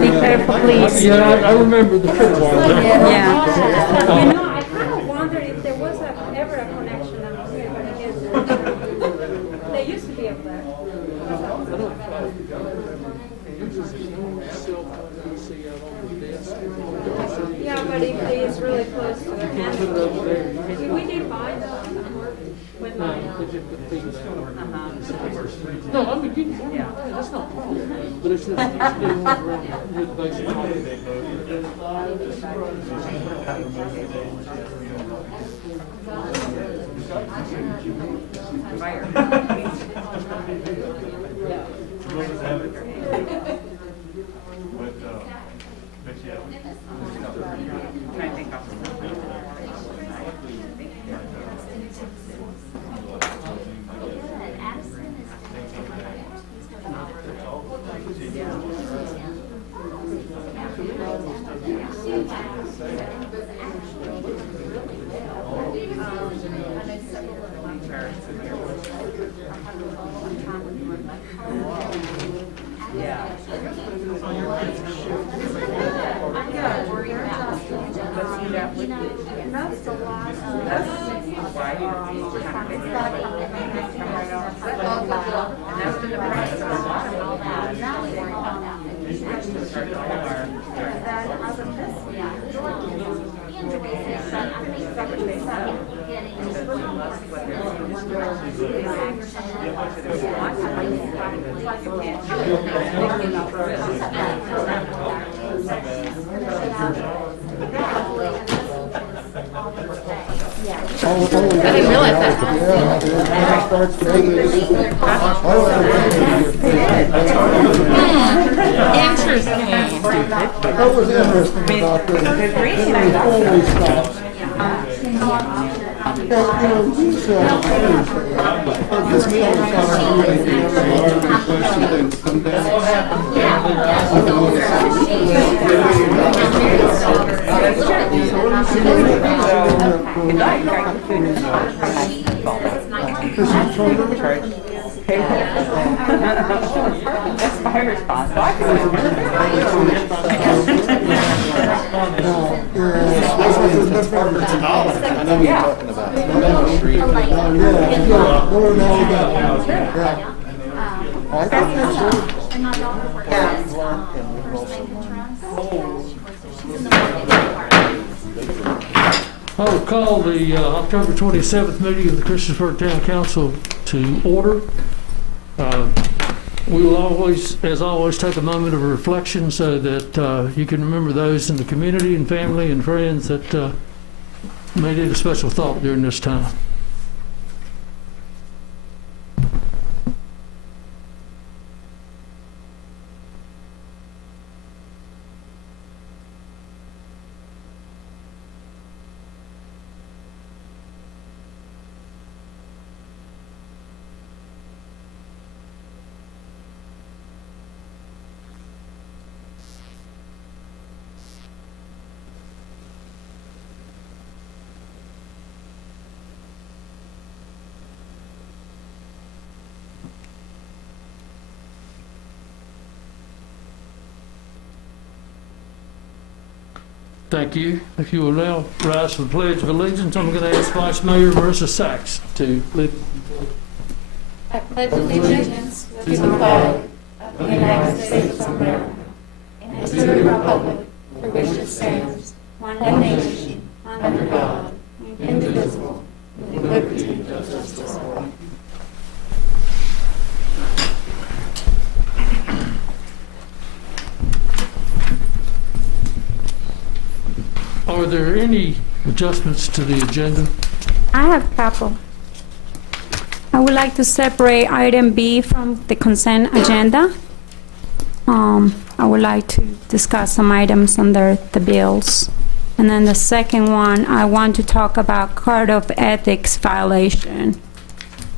Be careful, please. Yeah, I remember the tripwire there. Yeah. You know, I kind of wondered if there was ever a connection up here, but I guess there used to be up there. Yeah, but if it's really close to the hand, we did buy those with mine. No, I mean, that's not a problem. But it's just, with basic. I didn't realize Interesting. That was interesting about this. The four-way stops. You know, these this comes on every question that come That's my response. So I can I know what you're talking about. I will call the October 27th meeting of the Christiansburg Town Council to order. We will always, as always, take a moment of reflection so that you can remember those in the community and family and friends that may need a special thought during this time. Thank you. If you will now rise for the Pledge of Allegiance, I'm going to ask Vice Mayor Marissa Sachs to lead. I pledge allegiance to the flag of the United States of America and to the republic for which it stands, one nation, under God, indivisible, with liberty and justice for all. Are there any adjustments to the agenda? I have a couple. I would like to separate item B from the consent agenda. I would like to discuss some items under the bills. And then the second one, I want to talk about Code of Ethics violation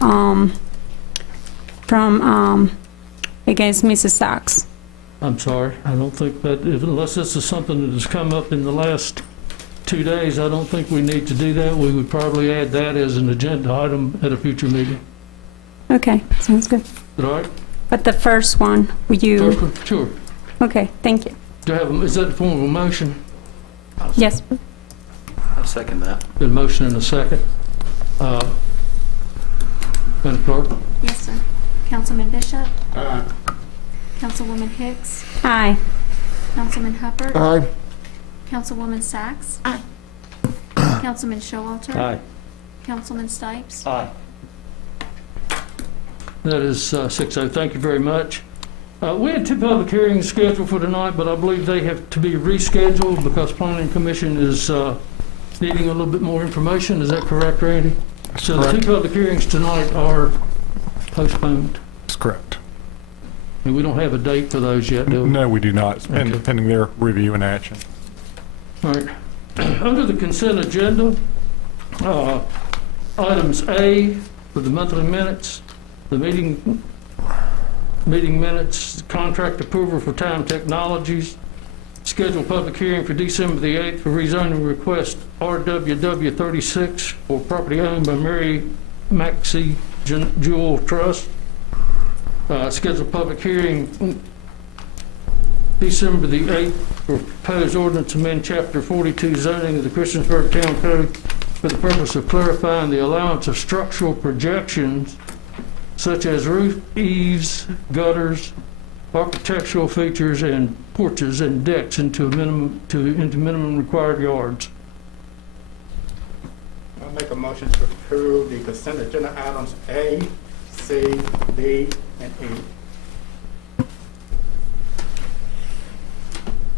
from against Mrs. Sachs. I'm sorry, I don't think that, unless this is something that has come up in the last 2 days, I don't think we need to do that. We would probably add that as an agenda item at a future meeting. Okay, sounds good. Is that all right? But the first one, would you? Sure. Okay, thank you. Do I have, is that the form of a motion? Yes, I'll second that. Been a motion and a second. Madam Clerk? Yes, sir. Councilman Bishop? Aye. Councilwoman Hicks? aye. Councilman Hubbard? Aye. Councilwoman Sacks? Councilman Showalter? Aye. Councilman Stipes? Aye. That is 6-0. Thank you very much. We had 2 public hearings scheduled for tonight, but I believe they have to be rescheduled because Planning Commission is needing a little bit more information. Is that correct, Randy? So the 2 public hearings tonight are postponed, That's correct. and we don't have a date for those yet, do we? No, we do not. It's Okay. pending their review and action. All right. Under the consent agenda, items A for the monthly minutes, the meeting minutes, contract approval for Time Technologies, scheduled public hearing for December the 8th for rezoning request RWW 36 for property owned by Mary Maxey Jewel Trust. Scheduled public hearing December the 8th for proposed ordinance amend Chapter 42 zoning of the Christiansburg Town Code for the purpose of clarifying the allowance of structural projections such as roof, eaves, gutters, architectural features, and porches and decks into minimum required yards. I'll make a motion to approve the consent agenda items A, C, D, and E.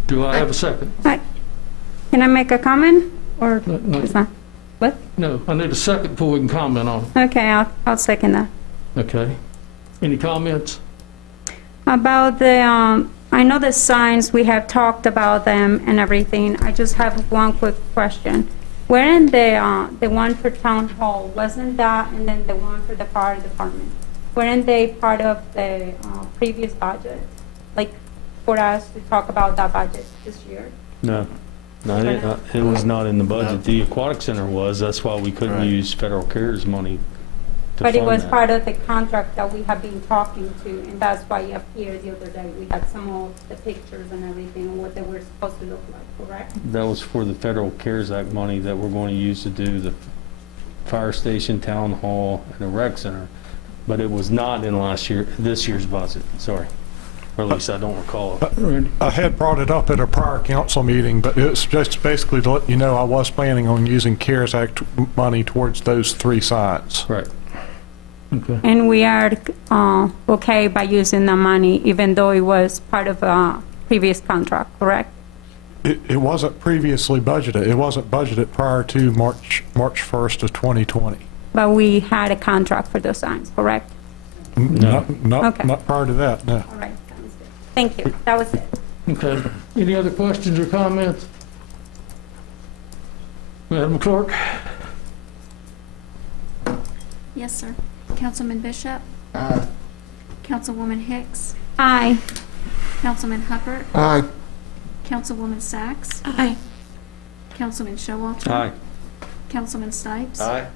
Do I have a second? Hi. Can I make a comment, or No, it's not? What? no, I need a second before we can comment on Okay, I'll second that. it. Okay. Any comments? About the, I know the signs, we have talked about them and everything. I just have one quick question. Weren't the one for town hall, wasn't that, and then the one for the fire department, weren't they part of the previous budget? Like, for us to talk about that budget this year? No, it was not in the budget. The aquatic center was, that's why we couldn't Right. use federal CARES money to But it fund was that. part of the contract that we have been talking to, and that's why up here the other day, we had some of the pictures and everything, and what they were supposed to look like, correct? That was for the federal CARES Act money that we're going to use to do the fire station, town hall, and the rec center. But it was not in this year's budget, sorry. Or at least I don't recall it. Randy? I had brought it up at a prior council meeting, but it's just basically to let you know I was planning on using CARES Act money towards those 3 signs. Right. Okay. And we are okay by using the money, even though it was part of a previous contract, correct? It wasn't previously budgeted. It wasn't budgeted prior to March 1st of 2020. But we had a contract for those signs, correct? No. Okay. Not prior to that, no. All right, sounds good. Thank you, that was it. Okay. Any other questions or comments? Madam Clerk? Yes, sir. Councilman Bishop? Aye. Councilwoman Hicks? Aye. Councilman Hubbard? Aye. Councilwoman Sacks? Aye. Councilman Showalter? Aye. Councilman Stipes? Aye.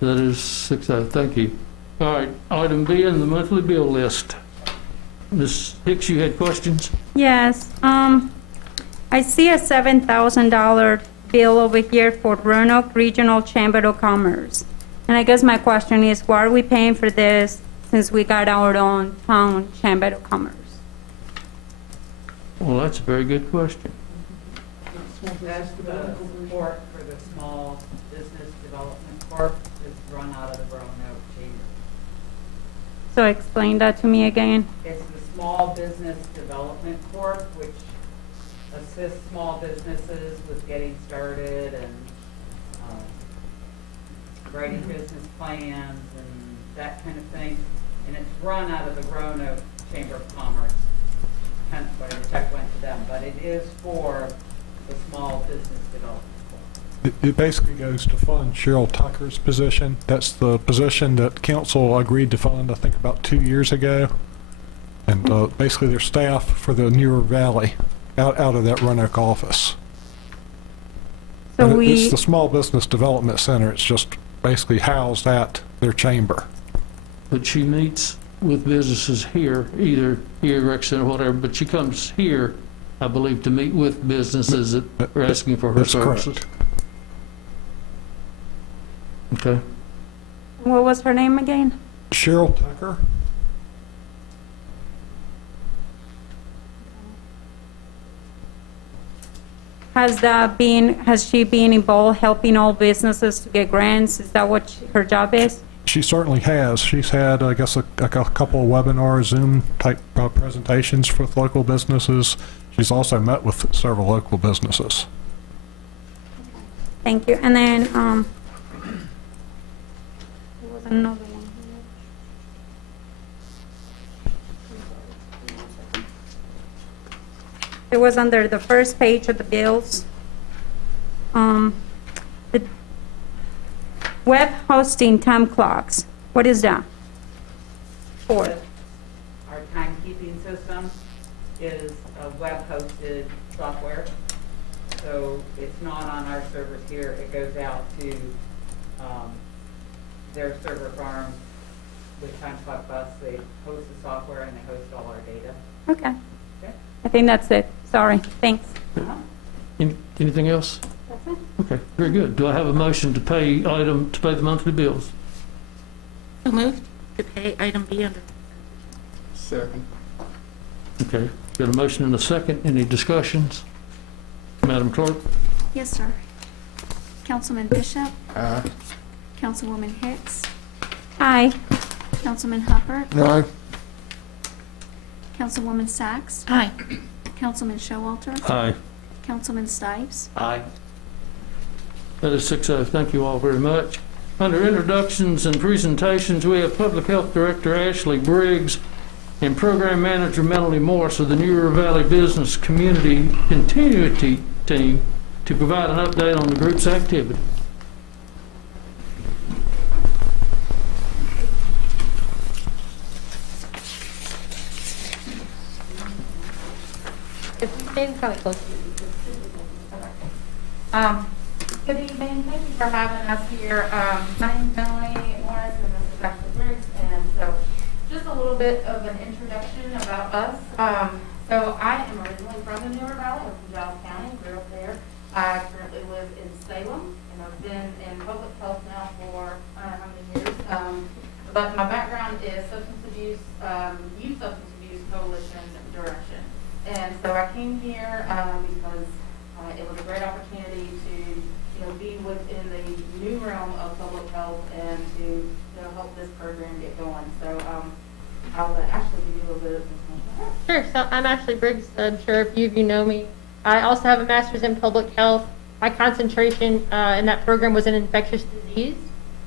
That is 6-0. Thank you. All right. Item B in the monthly bill list. Ms. Hicks, you had questions? Yes, I see a $7,000 bill over here for Roanoke Regional Chamber of Commerce. And I guess my question is, why are we paying for this since we got our own town Chamber of Commerce? Well, that's a very good question. That's the support for the Small Business Development Corp. It's run out of the Roanoke Chamber. So explain that to me again. It's the Small Business Development Corp., which assists small businesses with getting started and writing business plans and that kind of thing. And it's run out of the Roanoke Chamber of Commerce, hence why the check went to them. But it is for the Small Business Development Corp. It basically goes to fund Cheryl Tucker's position. That's the position that council agreed to fund, I think, about 2 years ago. And basically their staff for the Newer Valley out of that Roanoke office. So And we, It's the Small Business Development Center. It's just basically housed at their chamber. But she meets with businesses here, either here, rec center, whatever, but she comes here, I believe, to meet with businesses that are asking for her That's correct. services. Okay. What was her name again? Cheryl Tucker? Has she been involved helping all businesses to get grants? Is that what her job is? She certainly has. She's had, I guess, a couple of webinars, Zoom-type presentations with local businesses. She's also met with several local businesses. Thank you. And then, there was another one here. It was under the first page of the bills. The web hosting time clocks, what is that for? Our timekeeping system is a web-hosted software, so it's not on our servers here. It goes out to their server farm with Time Clock Bus. They host the software and they host all our data. Okay. Okay. I think that's it. Sorry. Thanks. Anything else? That's it. Okay, very good. Do I have a motion to pay the monthly bills? So moved to pay item B under. Second. Okay, got a motion and a second. Any discussions? Madam Clerk? Yes, sir. Councilman Bishop, Aye. Councilwoman Hicks, Aye. Councilman Hubbard, Aye. Councilwoman Sachs, Aye. Councilman Showalter, Aye. Councilman Stipes. Aye. That is 6-0. Thank you all very much. Under introductions and presentations, we have Public Health Director Ashley Briggs and Program Manager Melanie Morse of the New River Valley Business Community Continuity Team to provide an update on the group's activity. If we stand kind of close to you. Good evening, thank you for having us here. My name is Melanie Morris and this is Ashley Briggs, and so just a little bit of an introduction about us. So I am originally from the New River Valley, I'm from Giles County, grew up there. I currently live in Salem, and I've been in public health now for I don't know how many years. But my background is substance abuse, youth substance abuse coalition direction. And so I came here because it was a great opportunity to, be within the new realm of public health and to, help this program get going. So I'll let Ashley give you a little bit of information. Sure. So I'm Ashley Briggs. I'm sure a few of you know me. I also have a master's in public health. My concentration in that program was in infectious disease,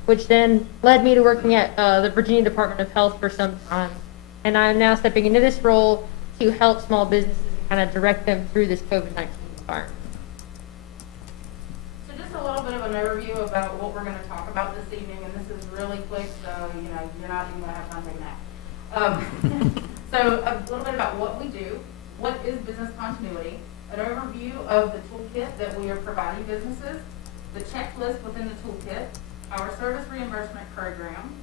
which then led me to working at the Virginia Department of Health for some time. And I'm now stepping into this role to help small businesses and kind of direct them through this COVID-19 environment. So just a little bit of an overview about what we're going to talk about this evening, and this is really quick, so you're not even going to have time to take a nap. So a little bit about what we do, what is business continuity, an overview of the toolkit that we are providing businesses, the checklist within the toolkit, our service reimbursement program,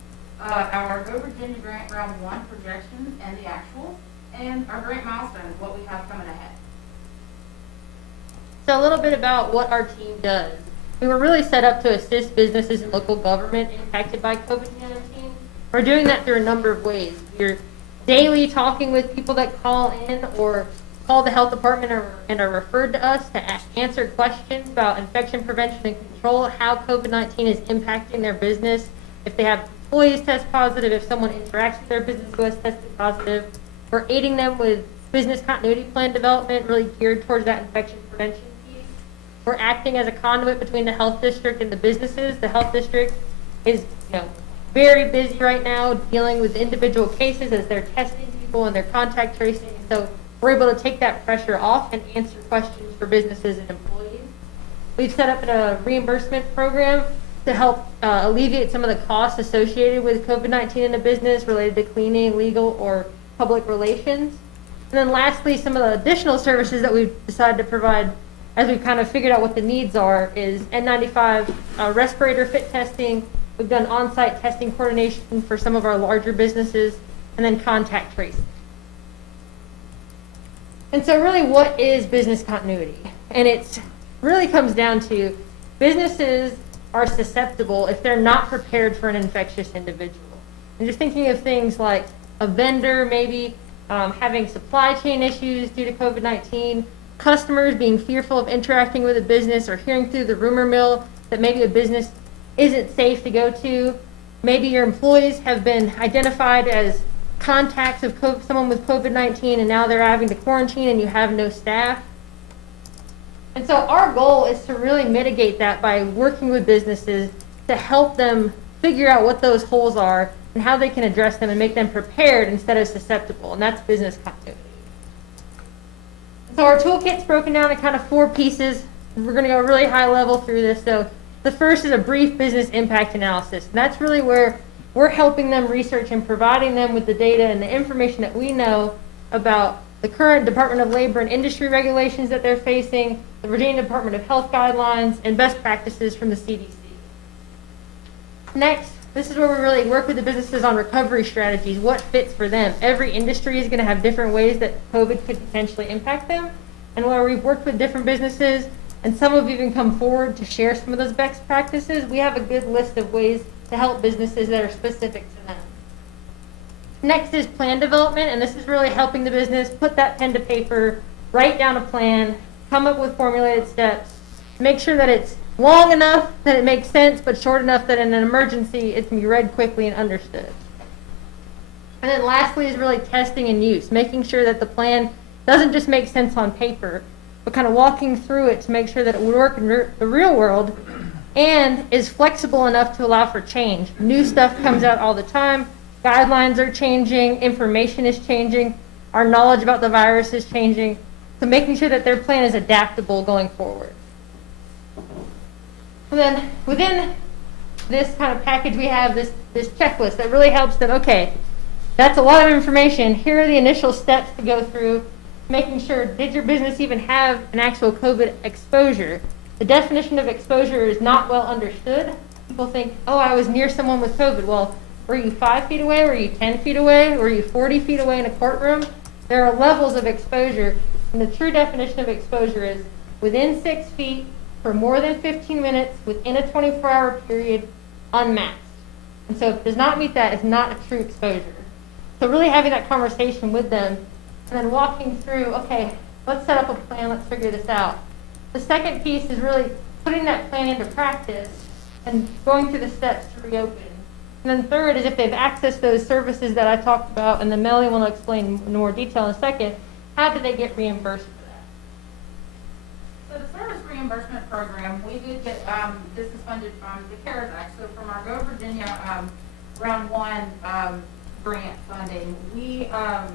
our Go Virginia Grant Round 1 projections and the actuals, and our grant milestones, what we have coming ahead. So a little bit about what our team does. We were really set up to assist businesses and local government impacted by COVID-19. We're doing that through a number of ways. We're daily talking with people that call in or call the health department and are referred to us to answer questions about infection prevention and control, how COVID-19 is impacting their business, if they have employees test positive, if someone interacts with their business who has tested positive. We're aiding them with business continuity plan development, really geared towards that infection prevention piece. We're acting as a conduit between the health district and the businesses. The health district is, very busy right now dealing with individual cases as they're testing people and they're contact tracing. So we're able to take that pressure off and answer questions for businesses and employees. We've set up a reimbursement program to help alleviate some of the costs associated with COVID-19 in a business related to cleaning, legal, or public relations. And then lastly, some of the additional services that we've decided to provide as we've kind of figured out what the needs are is N95 respirator fit testing. We've done on-site testing coordination for some of our larger businesses. and then contact tracing. And so really, what is business continuity? And it really comes down to businesses are susceptible if they're not prepared for an infectious individual. And just thinking of things like a vendor maybe having supply chain issues due to COVID-19, customers being fearful of interacting with a business or hearing through the rumor mill that maybe a business isn't safe to go to. Maybe your employees have been identified as contacts of someone with COVID-19 and now they're having to quarantine and you have no staff. And so our goal is to really mitigate that by working with businesses to help them figure out what those holes are and how they can address them and make them prepared instead of susceptible, and that's business continuity. So our toolkit's broken down in kind of 4 pieces. We're going to go really high level through this. So the first is a brief business impact analysis, and that's really where we're helping them research and providing them with the data and the information that we know about the current Department of Labor and Industry regulations that they're facing, the Virginia Department of Health guidelines, and best practices from the CDC. Next, this is where we really work with the businesses on recovery strategies, what fits for them. Every industry is going to have different ways that COVID could potentially impact them, and where we've worked with different businesses, and some have even come forward to share some of those best practices, we have a good list of ways to help businesses that are specific to them. Next is plan development, and this is really helping the business put that pen to paper, write down a plan, come up with formulated steps, make sure that it's long enough that it makes sense, but short enough that in an emergency it can be read quickly and understood. And then lastly is really testing and use, making sure that the plan doesn't just make sense on paper, but kind of walking through it to make sure that it would work in the real world and is flexible enough to allow for change. New stuff comes out all the time. Guidelines are changing, information is changing, our knowledge about the virus is changing, so making sure that their plan is adaptable going forward. And then within this kind of package, we have this checklist that really helps them, okay, that's a lot of information. Here are the initial steps to go through, making sure, did your business even have an actual COVID exposure? The definition of exposure is not well understood. People think, oh, I was near someone with COVID. Well, were you 5 feet away? Were you 10 feet away? Were you 40 feet away in a courtroom? There are levels of exposure, and the true definition of exposure is within 6 feet, for more than 15 minutes, within a 24-hour period, unmasked. And so if it does not meet that, it's not a true exposure. So really having that conversation with them, and then walking through, okay, let's set up a plan, let's figure this out. The second piece is really putting that plan into practice and going through the steps to reopen. And then third is if they've accessed those services that I talked about, and then Melanie will explain in more detail in a second, how do they get reimbursed for that? So the Service Reimbursement Program, we did get, this is funded from the CARES Act. So from our GOVA Virginia Round 1 grant funding, we are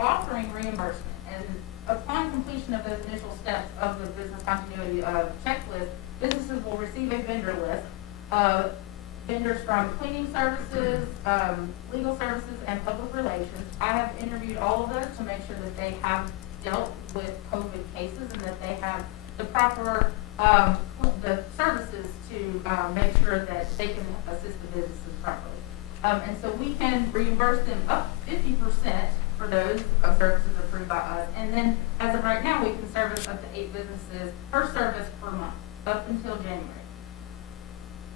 offering reimbursement. And upon completion of those initial steps of the business continuity checklist, businesses will receive a vendor list of vendors from cleaning services, legal services, and public relations. I have interviewed all of those to make sure that they have dealt with COVID cases and that they have the proper the services to make sure that they can assist the businesses properly. And so we can reimburse them up 50% for those services approved by us. And then as of right now, we can service up to 8 businesses per service per month up until January.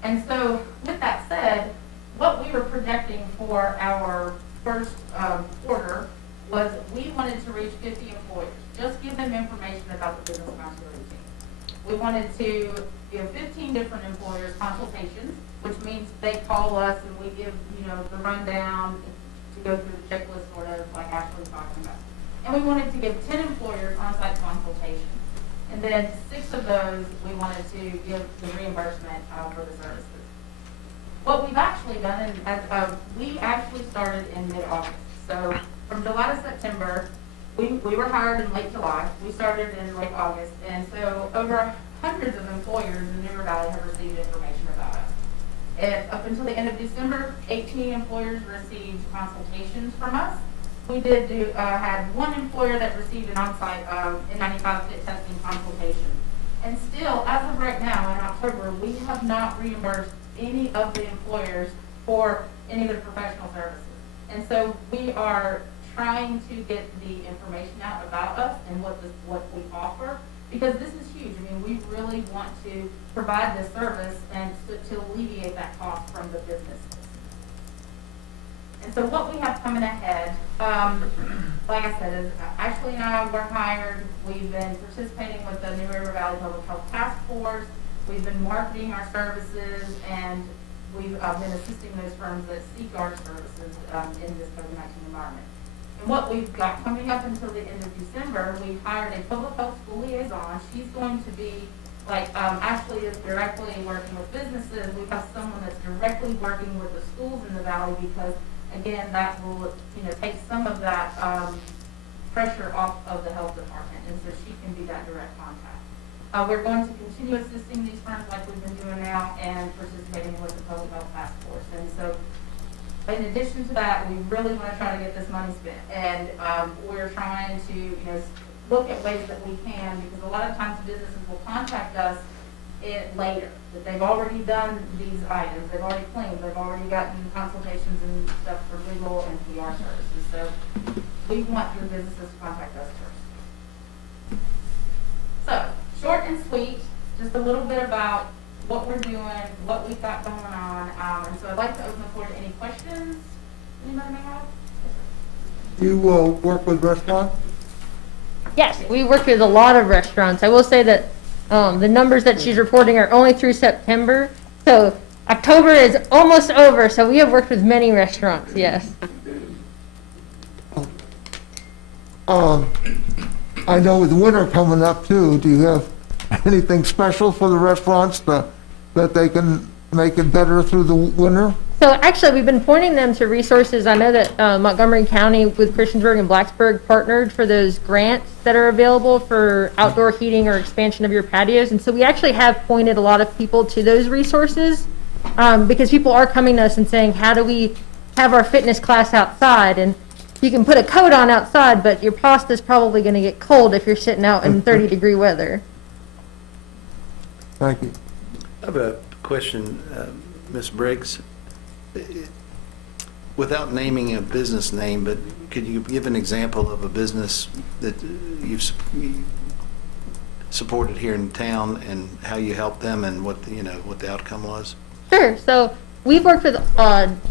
And so with that said, what we were projecting for our first quarter was we wanted to reach 50 employers, just give them information about the business continuity team. We wanted to give 15 different employers consultations, which means they call us and we give, the rundown to go through the checklist sort of like Ashley was talking about. And we wanted to give 10 employers on-site consultations. And then 6 of those we wanted to give the reimbursement for the services. What we've actually done, and we actually started in mid-August. So from July to September, we were hired in late July. We started in late August. And so over hundreds of employers in the River Valley have received information about us. And up until the end of December, 18 employers received consultations from us. We did had 1 employer that received an on-site N95 fit testing consultation. And still, as of right now, in October, we have not reimbursed any of the employers for any of their professional services. And so we are trying to get the information out about us and what we offer, because this is huge. I mean, we really want to provide this service and to alleviate that cost from the businesses. And so what we have coming ahead, like I said, is Ashley and I were hired. We've been participating with the New River Valley Public Health Task Force. We've been marketing our services, and we've been assisting those firms that seek our services in this COVID-19 environment. And what we've got coming up until the end of December, we hired a public health school liaison. She's going to be, like Ashley is directly working with businesses. We have someone that's directly working with the schools in the valley, because again, that will, take some of that pressure off of the health department, and so she can be that direct contact. We're going to continue assisting these firms like we've been doing now, and participating with the public health task force. And so, in addition to that, we really want to try to get this money spent, and we're trying to, look at ways that we can, because a lot of times businesses will contact us later, that they've already done these items, they've already claimed, they've already gotten consultations and stuff for legal and PR services. So we want the businesses to contact us first. So, short and sweet, just a little bit about what we're doing, what we've got going on. And so I'd like to open the floor to any questions anybody may have. You work with restaurants? Yes, we work with a lot of restaurants. I will say that the numbers that she's reporting are only through September. So October is almost over, so we have worked with many restaurants, yes. I know with winter coming up too, do you have anything special for the restaurants that they can make it better through the winter? So actually, we've been pointing them to resources. I know that Montgomery County with Christiansburg and Blacksburg partnered for those grants that are available for outdoor heating or expansion of your patios. And so we actually have pointed a lot of people to those resources because people are coming to us and saying, how do we have our fitness class outside? And you can put a coat on outside, but your pasta's probably going to get cold if you're sitting out in 30-degree weather. Thank you. I have a question, Ms. Briggs. Without naming a business name, but could you give an example of a business that you've supported here in town and how you helped them and what the outcome was? Sure. So we've worked with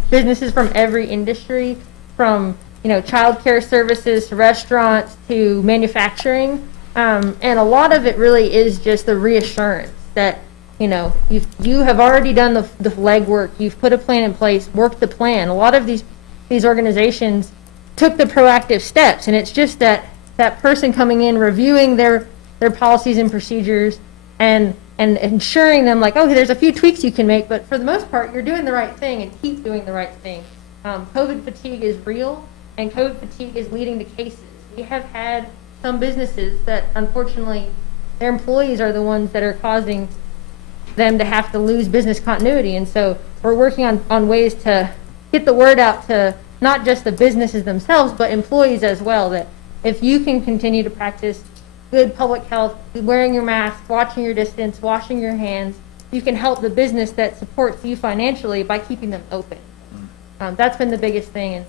businesses from every industry, from child care services to restaurants to manufacturing, and a lot of it really is just the reassurance that you have already done the legwork, you've put a plan in place, worked the plan. A lot of these organizations took the proactive steps, and it's just that person coming in, reviewing their policies and procedures, and ensuring them like, okay, there's a few tweaks you can make, but for the most part, you're doing the right thing and keep doing the right thing. COVID fatigue is real, and COVID fatigue is leading to cases. We have had some businesses that, unfortunately, their employees are the ones that are causing them to have to lose business continuity. And so we're working on ways to get the word out to not just the businesses themselves, but employees as well, that if you can continue to practice good public health, wearing your mask, watching your distance, washing your hands, you can help the business that supports you financially by keeping them open. That's been the biggest thing. And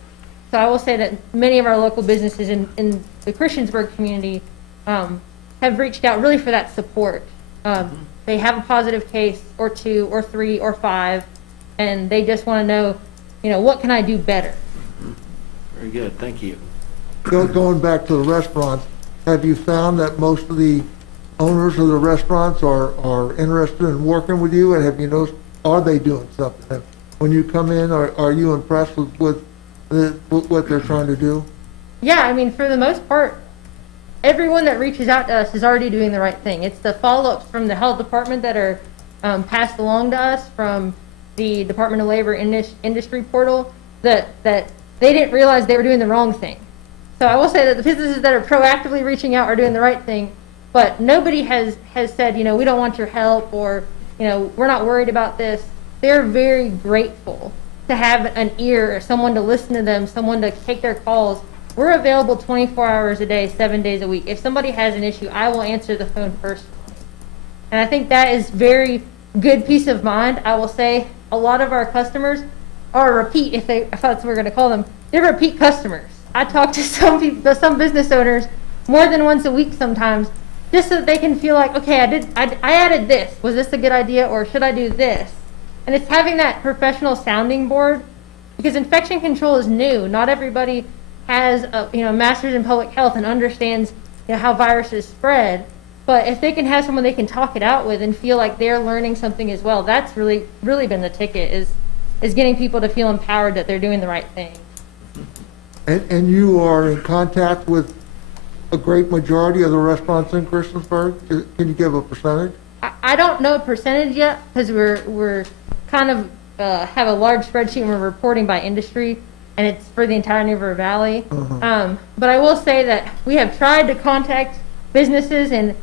so I will say that many of our local businesses in the Christiansburg community have reached out really for that support. They have a positive case or 2 or 3 or 5, and they just want to know, what can I do better? Very good, thank you. Going back to the restaurants, have you found that most of the owners of the restaurants are interested in working with you, and have you noticed, are they doing something? When you come in, are you impressed with what they're trying to do? Yeah, I mean, for the most part, everyone that reaches out to us is already doing the right thing. It's the follow-ups from the health department that are passed along to us from the Department of Labor industry portal that they didn't realize they were doing the wrong thing. So I will say that the businesses that are proactively reaching out are doing the right thing, but nobody has said, we don't want your help, or, we're not worried about this. They're very grateful to have an ear, or someone to listen to them, someone to take their calls. We're available 24 hours a day, 7 days a week. If somebody has an issue, I will answer the phone first. And I think that is very good peace of mind. I will say a lot of our customers are repeat, if that's what we're gonna call them, they're repeat customers. I talk to some people, some business owners more than once a week sometimes, just so that they can feel like, okay, I added this. Was this a good idea, or should I do this? And it's having that professional sounding board, because infection control is new. Not everybody has a master's in public health and understands how viruses spread. But if they can have someone they can talk it out with and feel like they're learning something as well, that's really been the ticket, is getting people to feel empowered that they're doing the right thing. And you are in contact with a great majority of the restaurants in Christiansburg? Can you give a percentage? I don't know a percentage yet, because we're kind of have a large spreadsheet and we're reporting by industry, and it's for the entire River Valley. But I will say that we have tried to contact businesses in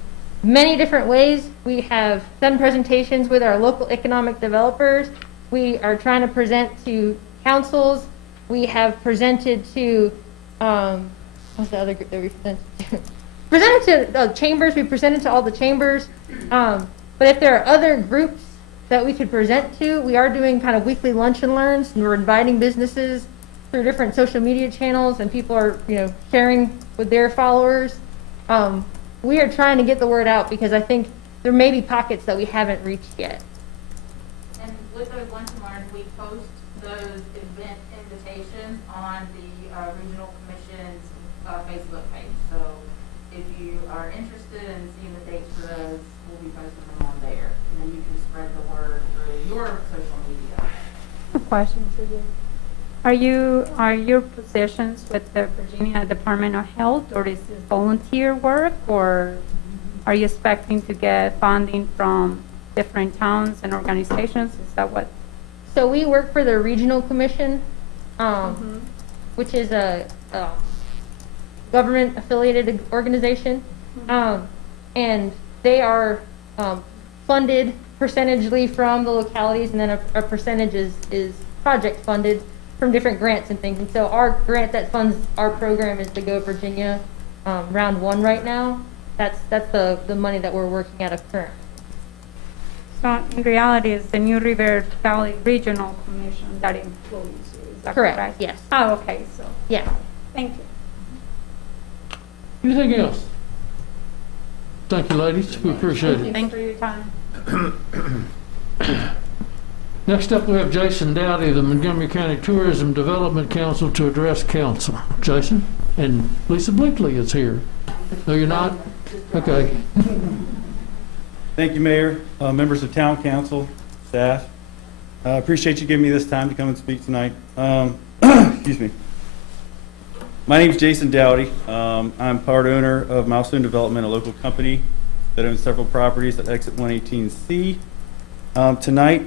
many different ways. We have done presentations with our local economic developers. We are trying to present to councils. We have presented to, what's the other group that we presented to? Presented to chambers. We presented to all the chambers. But if there are other groups that we could present to, we are doing kind of weekly lunch and learns, and we're inviting businesses through different social media channels, and people are, sharing with their followers. We are trying to get the word out, because I think there may be pockets that we haven't reached yet. And with those lunch and learns, we post those event invitations on the Regional Commission's Facebook page. So if you are interested in seeing the dates for those, we'll be posting them on there. And then you can spread the word through your social media. A question for you. Are your positions with the Virginia Department of Health, or is this volunteer work, or are you expecting to get funding from different towns and organizations? Is that what? So we work for the Regional Commission, which is a government affiliated organization, and they are funded percentagely from the localities, and then a percentage is project funded from different grants and things. And so our grant that funds our program is the Go Virginia Round 1 right now. That's the money that we're working out of current. So in reality, it's the New River Valley Regional Commission that employs you, is that correct? Correct, yes. Oh, okay, so, Yeah. thank you. Anything else? Thank you, ladies. We appreciate it. Thank you for your time. Next up, we have Jason Dowdy, the Montgomery County Tourism Development Council, to address council. Jason? And Lisa Blinkley is here. No, you're not? Okay. Thank you, Mayor, members of Town Council, staff. Appreciate you giving me this time to come and speak tonight. Excuse me. My name is Jason Dowdy. I'm part owner of Milestone Development, a local company that owns several properties at Exit 118C. Tonight,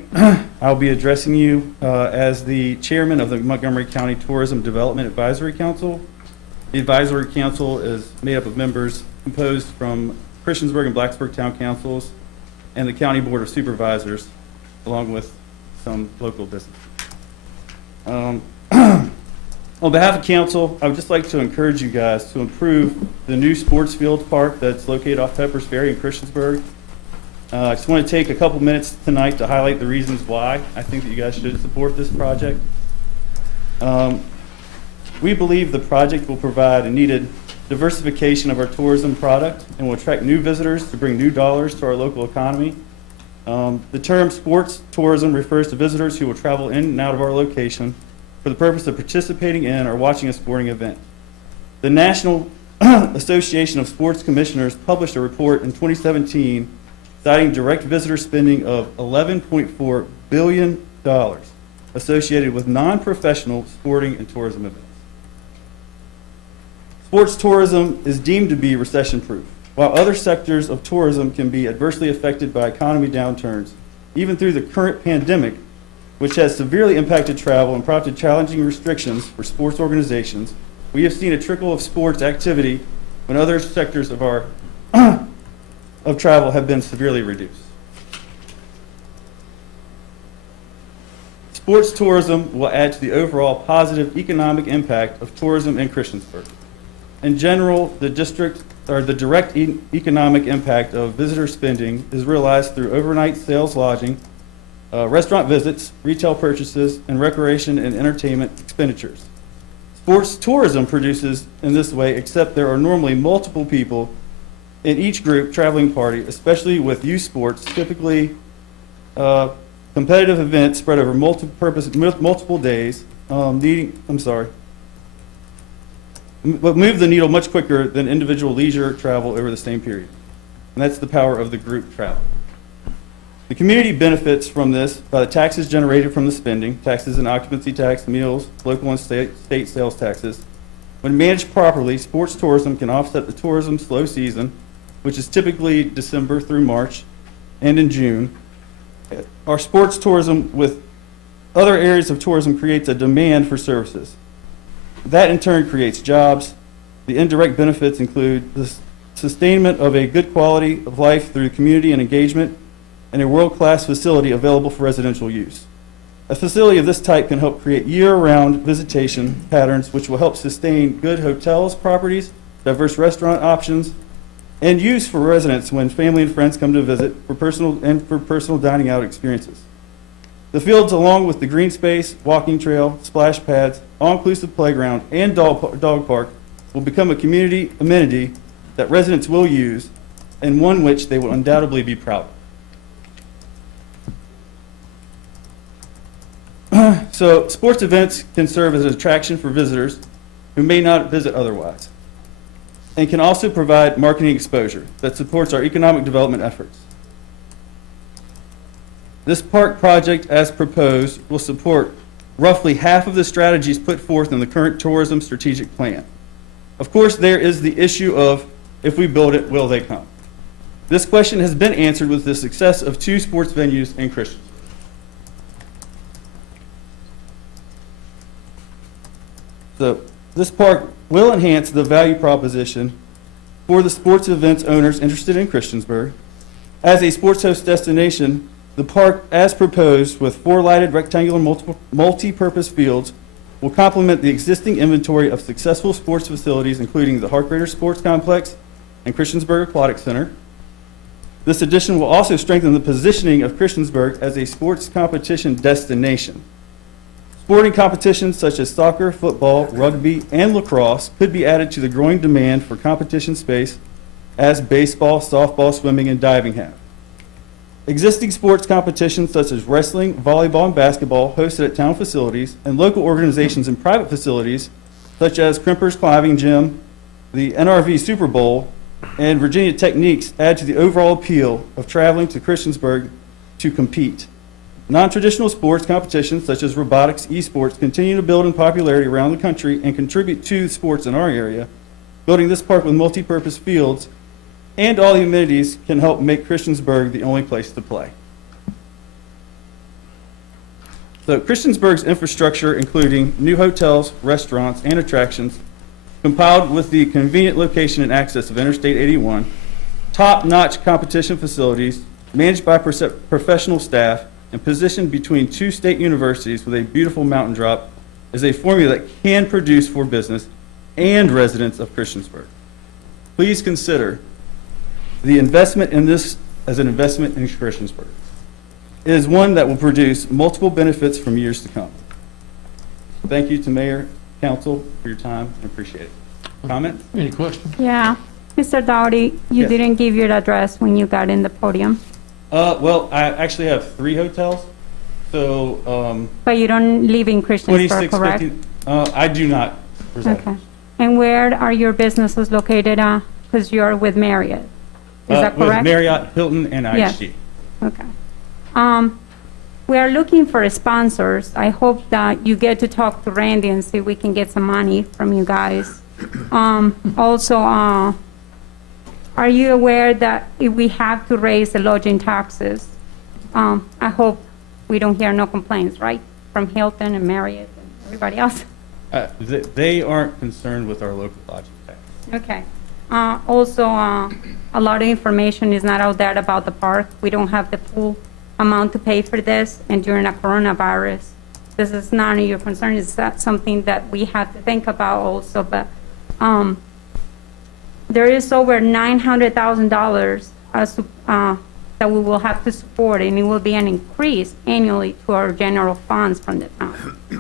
I'll be addressing you as the chairman of the Montgomery County Tourism Development Advisory Council. The Advisory Council is made up of members composed from Christiansburg and Blacksburg Town Councils and the County Board of Supervisors, along with some local businesses. On behalf of council, I would just like to encourage you guys to improve the new sports field park that's located off Peppers Ferry in Christiansburg. I just want to take a couple minutes tonight to highlight the reasons why I think that you guys should support this project. We believe the project will provide a needed diversification of our tourism product and will attract new visitors to bring new dollars to our local economy. The term sports tourism refers to visitors who will travel in and out of our location for the purpose of participating in or watching a sporting event. The National Association of Sports Commissioners published a report in 2017 citing direct visitor spending of $11.4 billion associated with non-professional sporting and tourism events. Sports tourism is deemed to be recession-proof, while other sectors of tourism can be adversely affected by economy downturns, even through the current pandemic, which has severely impacted travel and prompted challenging restrictions for sports organizations. We have seen a trickle of sports activity when other sectors of our of travel have been severely reduced. Sports tourism will add to the overall positive economic impact of tourism in Christiansburg. In general, the direct economic impact of visitor spending is realized through overnight sales lodging, restaurant visits, retail purchases, and recreation and entertainment expenditures. Sports tourism produces in this way, except there are normally multiple people in each group traveling party, especially with youth sports, typically competitive events spread over multiple days, but move the needle much quicker than individual leisure travel over the same period. And that's the power of the group travel. The community benefits from this by the taxes generated from the spending, taxes and occupancy tax, meals, local and state sales taxes. When managed properly, sports tourism can offset the tourism slow season, which is typically December through March and in June. Our sports tourism with other areas of tourism creates a demand for services. That in turn creates jobs. The indirect benefits include the sustainment of a good quality of life through community and engagement, and a world-class facility available for residential use. A facility of this type can help create year-round visitation patterns, which will help sustain good hotels, properties, diverse restaurant options, and use for residents when family and friends come to visit for personal dining out experiences. The fields, along with the green space, walking trail, splash pads, all-inclusive playground, and dog park, will become a community amenity that residents will use, and one which they will undoubtedly be proud of. So sports events can serve as an attraction for visitors who may not visit otherwise, and can also provide marketing exposure that supports our economic development efforts. This park project, as proposed, will support roughly half of the strategies put forth in the current tourism strategic plan. Of course, there is the issue of, if we build it, will they come? This question has been answered with the success of 2 sports venues in Christiansburg. So this park will enhance the value proposition for the sports events owners interested in Christiansburg. As a sports host destination, the park, as proposed, with 4 lighted rectangular multi-purpose fields, will complement the existing inventory of successful sports facilities, including the Harkrader Sports Complex and Christiansburg Aquatic Center. This addition will also strengthen the positioning of Christiansburg as a sports competition destination. Sporting competitions such as soccer, football, rugby, and lacrosse could be added to the growing demand for competition space as baseball, softball, swimming, and diving have. Existing sports competitions such as wrestling, volleyball, and basketball hosted at town facilities, and local organizations and private facilities such as Krimper's Climbing Gym, the NRV Super Bowl, and Virginia Techniques add to the overall appeal of traveling to Christiansburg to compete. Non-traditional sports competitions such as robotics, esports continue to build in popularity around the country and contribute to sports in our area. Building this park with multi-purpose fields and all the amenities can help make Christiansburg the only place to play. So Christiansburg's infrastructure, including new hotels, restaurants, and attractions, compiled with the convenient location and access of Interstate 81, top-notch competition facilities managed by professional staff, and positioned between 2 state universities with a beautiful mountain drop, is a formula that can produce for business and residents of Christiansburg. Please consider the investment in this as an investment in Christiansburg. It is one that will produce multiple benefits from years to come. Thank you to Mayor, Council for your time. I appreciate it. Comment? Any questions? Yeah. Mr. Dowdy, you Yes. didn't give your address when you got in the podium, Well, I actually have 3 hotels. So, but you don't live in Christiansburg, correct? 2650, I do not reside. Okay. And where are your businesses located? Because you're with Marriott. Is that With correct? Marriott, Hilton, and Yes. IHG. Okay. We are looking for sponsors. I hope that you get to talk to Randy and see if we can get some money from you guys. Also, are you aware that if we have to raise the lodging taxes, I hope we don't hear no complaints, right? From Hilton and Marriott and everybody else? They aren't concerned with our local lodging tax. Okay. Also, a lot of information is not out there about the park. We don't have the full amount to pay for this, and during a coronavirus, this is none of your concern. It's something that we have to think about also, but there is over $900,000 that we will have to support, and it will be an increase annually to our general funds from the town,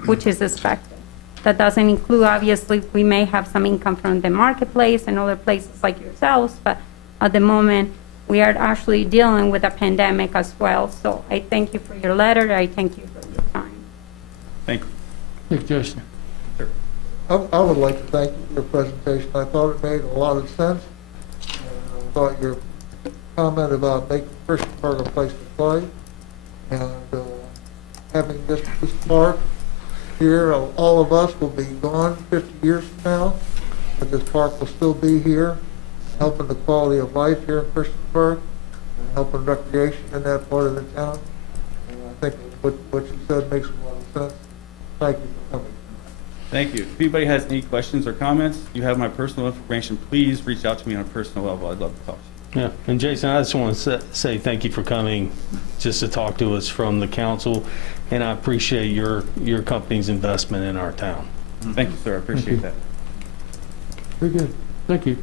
which is expected. That doesn't include, obviously, we may have some income from the marketplace and other places like yourselves, but at the moment, we are actually dealing with a pandemic as well. So I thank you for your letter. I thank you for your time. Thank you. Thank you, Jason. I would like to thank you for your presentation. I thought it made a lot of sense. And I thought your comment about making Christiansburg a place to play and having this park here, all of us will be gone 50 years from now, but this park will still be here, helping the quality of life here in Christiansburg, and helping recreation in that part of the town. And I think what you said makes a lot of sense. Thank you for coming. Thank you. If anybody has any questions or comments, you have my personal information. Please reach out to me on a personal level. I'd love to talk to you. Yeah, and Jason, I just want to say thank you for coming just to talk to us from the council, and I appreciate your company's investment in our town. Thank you, sir. I appreciate that. Very good. Thank you.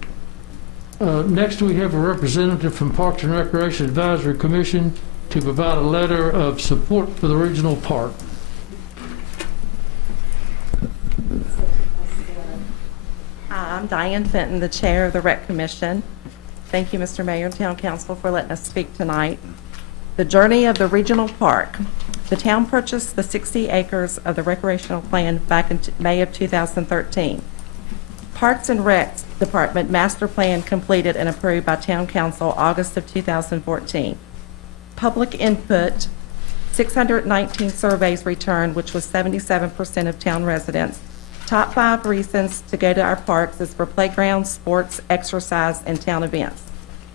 Next, we have a representative from Parks and Recreation Advisory Commission to provide a letter of support for the regional park. I'm Diane Fenton, the Chair of the Rec Commission. Thank you, Mr. Mayor and Town Council, for letting us speak tonight. The journey of the regional park. The town purchased the 60 acres of the recreational plan back in May of 2013. Parks and Rec Department master plan completed and approved by Town Council August of 2014. Public input, 619 surveys returned, which was 77% of town residents. Top 5 reasons to go to our parks is for playgrounds, sports, exercise, and town events.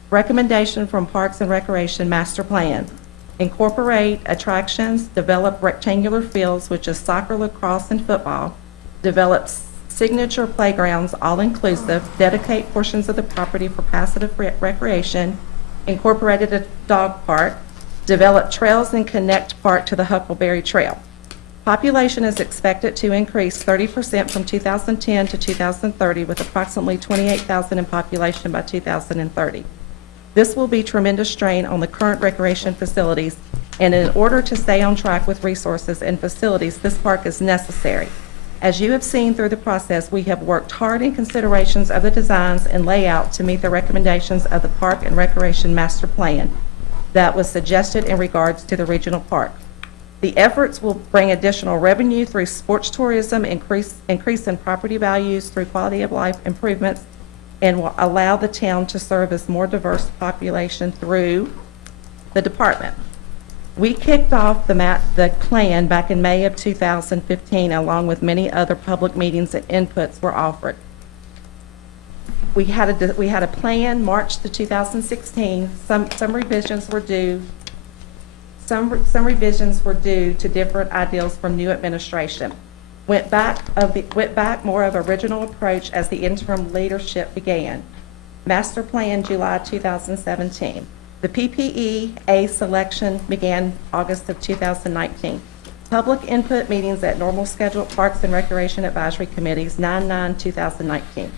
Recommendation from Parks and Recreation Master Plan. Incorporate attractions, develop rectangular fields, which is soccer, lacrosse, and football. Develop signature playgrounds, all-inclusive. Dedicate portions of the property for passive recreation. Incorporated a dog park. Develop trails and connect park to the Huckleberry Trail. Population is expected to increase 30% from 2010 to 2030, with approximately 28,000 in population by 2030. This will be tremendous strain on the current recreation facilities, and in order to stay on track with resources and facilities, this park is necessary. As you have seen through the process, we have worked hard in considerations of the designs and layout to meet the recommendations of the Park and Recreation Master Plan that was suggested in regards to the regional park. The efforts will bring additional revenue through sports tourism, increase in property values through quality of life improvements, and will allow the town to serve as more diverse population through the department. We kicked off the plan back in May of 2015, along with many other public meetings and inputs were offered. We had a plan March to 2016. Some revisions were due. Some revisions were due to different ideals from new administration. Went back more of original approach as the interim leadership began. Master Plan July 2017. The PPEA selection began August of 2019. Public input meetings at normal scheduled Parks and Recreation Advisory Committees 9/9/2019.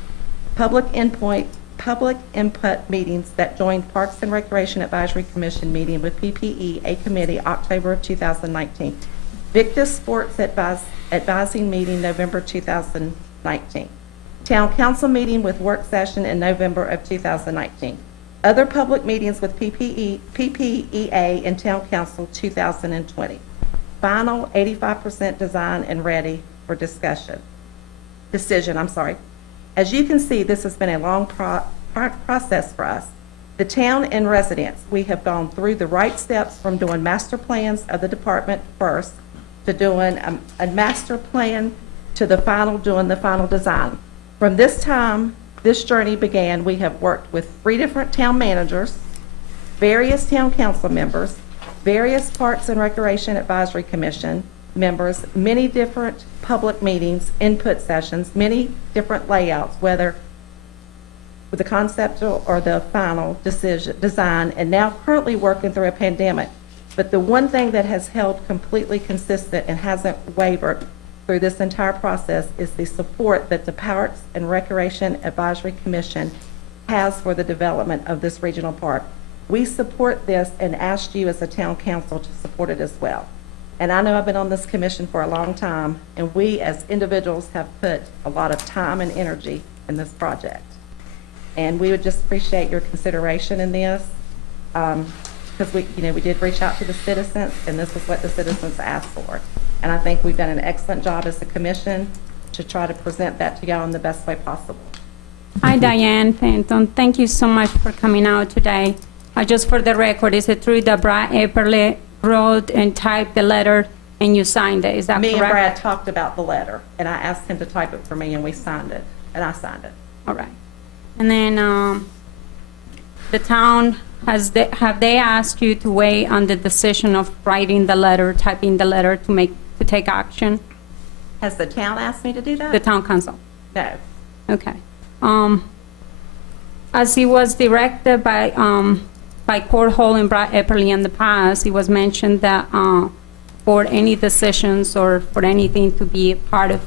Public input meetings that joined Parks and Recreation Advisory Commission meeting with PPEA committee October of 2019. Victus Sports advising meeting November 2019. Town Council meeting with work session in November of 2019. Other public meetings with PPEA and Town Council 2020. Final 85% design and ready for decision. As you can see, this has been a long process for us. The town and residents, we have gone through the right steps from doing master plans of the department first to doing a master plan to doing the final design. From this time, this journey began, we have worked with 3 different town managers, various town council members, various Parks and Recreation Advisory Commission members, many different public meetings, input sessions, many different layouts, whether with the conceptual or the final design, and now currently working through a pandemic. But the one thing that has held completely consistent and hasn't wavered through this entire process is the support that the Parks and Recreation Advisory Commission has for the development of this regional park. We support this and asked you as a town council to support it as well. And I know I've been on this commission for a long time, and we as individuals have put a lot of time and energy in this project. And we would just appreciate your consideration in this, because we did reach out to the citizens, and this is what the citizens asked for. And I think we've done an excellent job as a commission to try to present that to y'all in the best way possible. Hi, Diane Fenton. Thank you so much for coming out today. Just for the record, is it true that Brad Epperle wrote and typed the letter and you signed it? Is that correct? Me and Brad talked about the letter, and I asked him to type it for me, and we signed it, and I signed it. All right. And then the town, have they asked you to weigh on the decision of writing the letter, typing the letter to take action? Has the town asked me to do that? The town council? No. Okay. As it was directed by Court Hall and Brad Epperle in the past, it was mentioned that for any decisions or for anything to be part of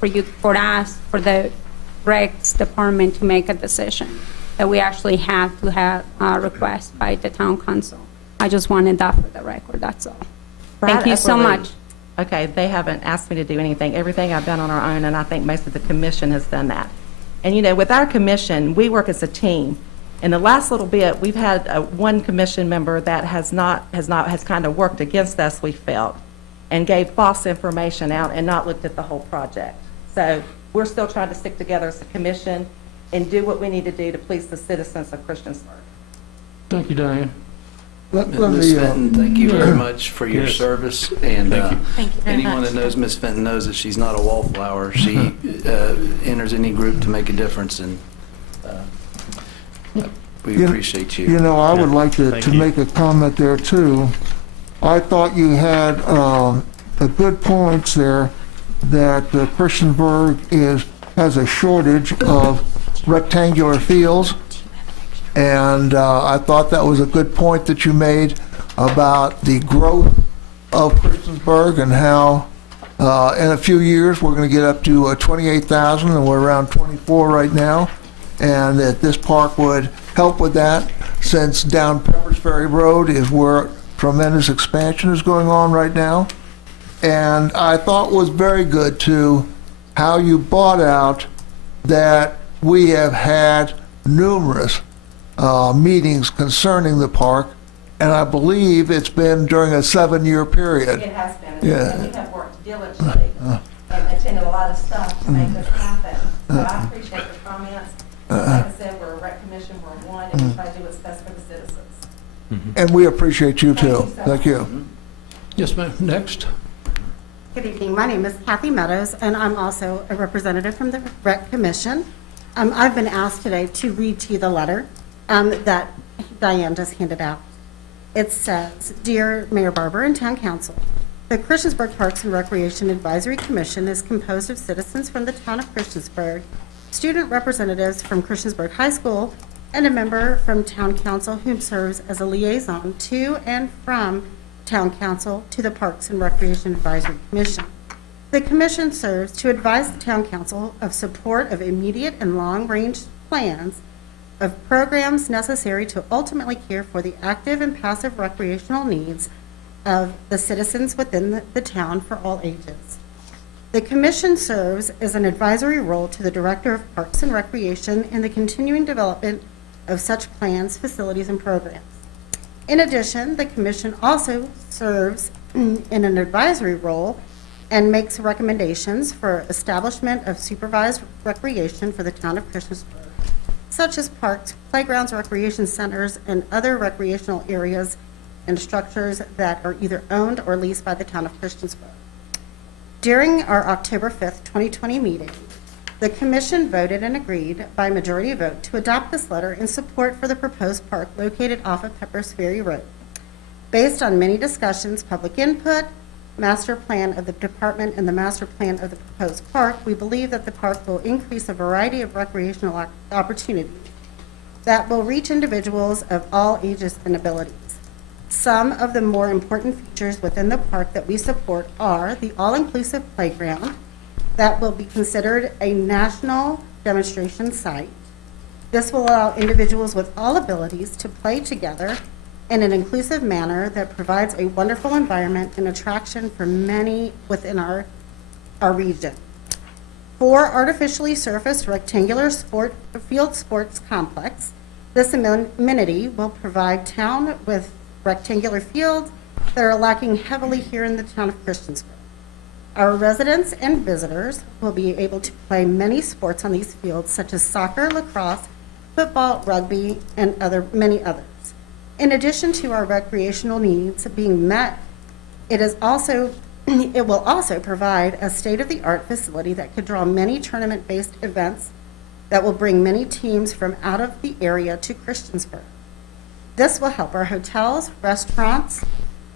for the Recs department to make a decision, that we actually have to have a request by the town council. I just wanted that for the record, that's all. Thank you so much. Okay, they haven't asked me to do anything. Everything I've done on our own, and I think most of the commission has done that. And with our commission, we work as a team. In the last little bit, we've had one commission member that has kind of worked against us, we felt, and gave false information out and not looked at the whole project. So we're still trying to stick together as a commission and do what we need to do to please the citizens of Christiansburg. Thank you, Diane. Ms. Fenton, thank you very much for your Yes. service. And Thank you very anyone much. that knows Ms. Fenton knows that she's not a wallflower. She enters any group to make a difference, and we appreciate you. I would like to Thank you. make a comment there too. I thought you had a good points there that Christiansburg has a shortage of rectangular fields. And I thought that was a good point that you made about the growth of Christiansburg and how in a few years we're going to get up to 28,000, and we're around 24 right now. And that this park would help with that, since down Peppers Ferry Road is where tremendous expansion is going on right now. And I thought was very good too how you brought out that we have had numerous meetings concerning the park, and I believe it's been during a 7-year period. It has been. Yeah. And we have worked diligently and attended a lot of stuff to make this happen. So I appreciate your comments. Like I said, we're a rec commission, we're one, and we try to do what's best for the citizens. And we appreciate you too. Thank you so Thank much. you. Yes, ma'am. Next. Good evening. My name is Kathy Meadows, and I'm also a representative from the Rec Commission. I've been asked today to read to you the letter that Diane just handed out. It says, Dear Mayor Barber and Town Council, the Christiansburg Parks and Recreation Advisory Commission is composed of citizens from the town of Christiansburg, student representatives from Christiansburg High School, and a member from Town Council who serves as a liaison to and from Town Council to the Parks and Recreation Advisory Commission. The commission serves to advise the Town Council of support of immediate and long-range plans of programs necessary to ultimately care for the active and passive recreational needs of the citizens within the town for all ages. The commission serves as an advisory role to the Director of Parks and Recreation in the continuing development of such plans, facilities, and programs. In addition, the commission also serves in an advisory role and makes recommendations for establishment of supervised recreation for the town of Christiansburg, such as parks, playgrounds, recreation centers, and other recreational areas and structures that are either owned or leased by the town of Christiansburg. During our October 5th, 2020 meeting, the commission voted and agreed by majority vote to adopt this letter in support for the proposed park located off of Peppers Ferry Road. Based on many discussions, public input, master plan of the department, and the master plan of the proposed park, we believe that the park will increase a variety of recreational opportunities that will reach individuals of all ages and abilities. Some of the more important features within the park that we support are the all-inclusive playground that will be considered a national demonstration site, This will allow individuals with all abilities to play together in an inclusive manner that provides a wonderful environment and attraction for many within our region. 4 artificially surfaced rectangular field sports complex. This amenity will provide town with rectangular fields that are lacking heavily here in the town of Christiansburg. Our residents and visitors will be able to play many sports on these fields, such as soccer, lacrosse, football, rugby, and many others. In addition to our recreational needs being met, it will also provide a state-of-the-art facility that could draw many tournament-based events that will bring many teams from out of the area to Christiansburg. This will help our hotels, restaurants,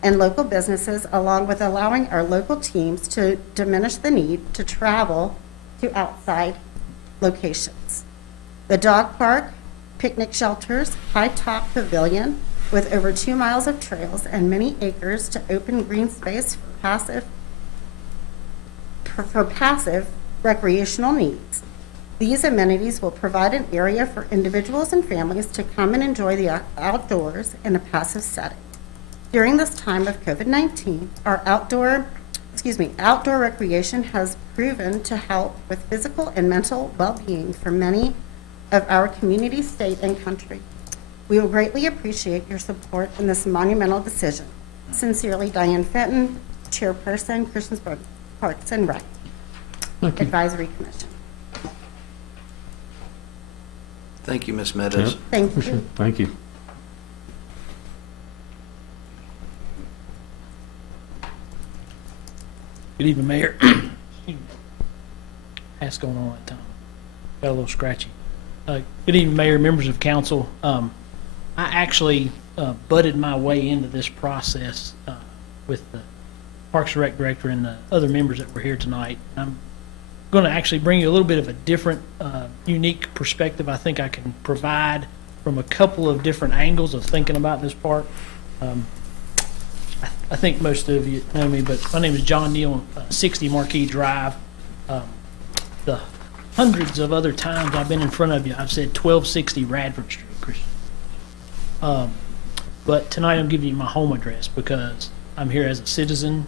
and local businesses, along with allowing our local teams to diminish the need to travel to outside locations. The dog park, picnic shelters, high-top pavilion with over 2 miles of trails and many acres to open green space for passive recreational needs. These amenities will provide an area for individuals and families to come and enjoy the outdoors in a passive setting. During this time of COVID-19, our outdoor recreation has proven to help with physical and mental well-being for many of our community, state, and country. We will greatly appreciate your support in this monumental decision. Sincerely, Diane Fenton, Chairperson, Christiansburg Parks and Rec Advisory Commission. Thank you, Ms. Meadows. Yep. Thank you. Sure. Thank you. Good evening, Mayor. That's going on that time. Got a little scratchy. Good evening, Mayor, members of council. I actually butted my way into this process with the Parks and Rec Director and the other members that were here tonight. I'm going to actually bring you a little bit of a different, unique perspective I think I can provide from a couple of different angles of thinking about this park. I think most of you know me, but my name is John Neal, 60 Marquis Drive. The hundreds of other times I've been in front of you, I've said 1260 Radford Street, Christian. But tonight I'm giving you my home address because I'm here as a citizen,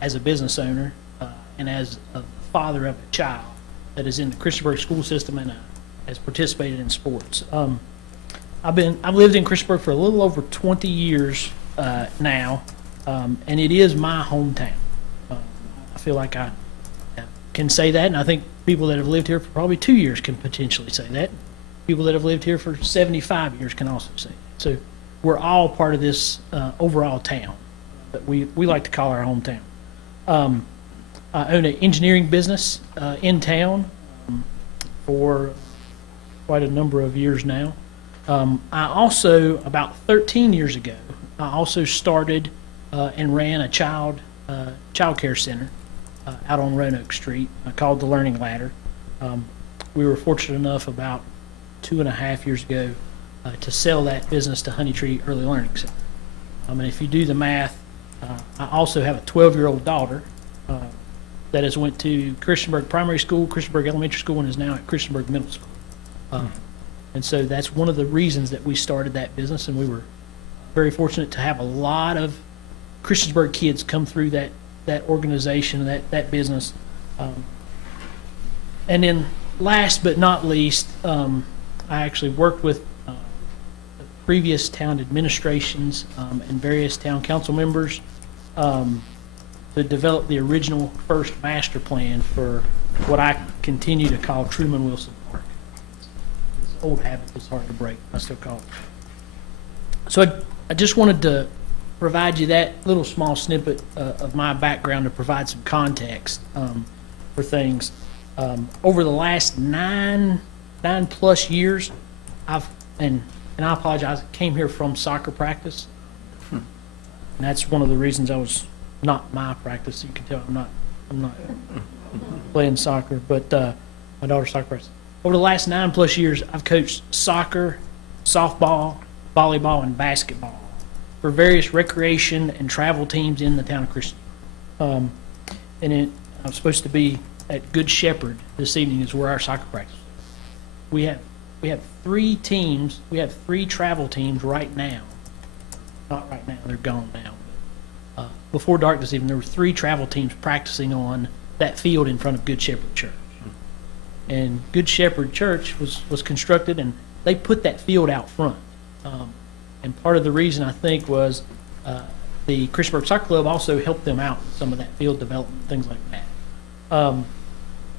as a business owner, and as a father of a child that is in the Christiansburg school system and has participated in sports. I've lived in Christiansburg for a little over 20 years now, and it is my hometown. I feel like I can say that, and I think people that have lived here for probably 2 years can potentially say that. People that have lived here for 75 years can also say that. So we're all part of this overall town that we like to call our hometown. I own an engineering business in town for quite a number of years now. I also, about 13 years ago, I also started and ran a child care center out on Roanoke Street called the Learning Ladder. We were fortunate enough about 2.5 years ago to sell that business to Honey Tree Early Learning Center. And if you do the math, I also have a 12-year-old daughter that has went to Christiansburg Primary School, Christiansburg Elementary School, and is now at Christiansburg Middle School. And so that's one of the reasons that we started that business, and we were very fortunate to have a lot of Christiansburg kids come through that organization, that business. And then last but not least, I actually worked with previous town administrations and various town council members to develop the original first master plan for what I continue to call Truman Wilson Park. It's an old habit that's hard to break, I still call it. So I just wanted to provide you that little small snippet of my background to provide some context for things. Over the last nine plus years, and I apologize, I came here from soccer practice. And that's one of the reasons I was not my practice. You can tell I'm not playing soccer, but my daughter's soccer practice. Over the last 9+ years, I've coached soccer, softball, volleyball, and basketball for various recreation and travel teams in the town of Christian. I'm supposed to be at Good Shepherd this evening is where our soccer practice. We have we have 3 teams, we have 3 travel teams right now. Not right now, they're gone now. Before dark this evening, there were 3 travel teams practicing on that field in front of Good Shepherd Church. And Good Shepherd Church was constructed, and they put that field out front. And part of the reason, I think, was the Christiansburg Soccer Club also helped them out with some of that field development, things like that.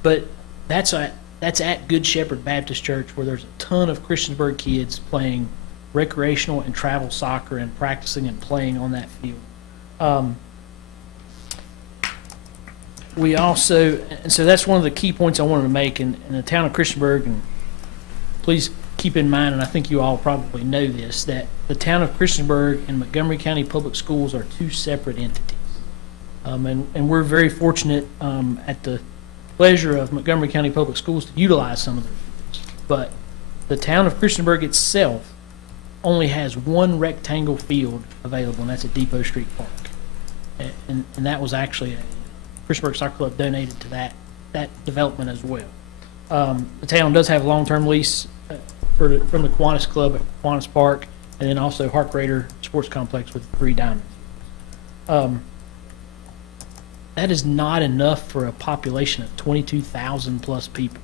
But that's at Good Shepherd Baptist Church, where there's a ton of Christiansburg kids playing recreational and travel soccer and practicing and playing on that field. We also, and so that's one of the key points I wanted to make in the town of Christiansburg, and please keep in mind, and I think you all probably know this, that the town of Christiansburg and Montgomery County Public Schools are 2 separate entities. And we're very fortunate at the pleasure of Montgomery County Public Schools to utilize some of their fields. But the town of Christiansburg itself only has 1 rectangle field available, and that's at Depot Street Park. And that was actually a Christiansburg Soccer Club donated to that development as well. The town does have a long-term lease from the Kiwanis Club at Kiwanis Park, and then also Hark Raider Sports Complex with 3 diamonds. That is not enough for a population of 22,000 plus people,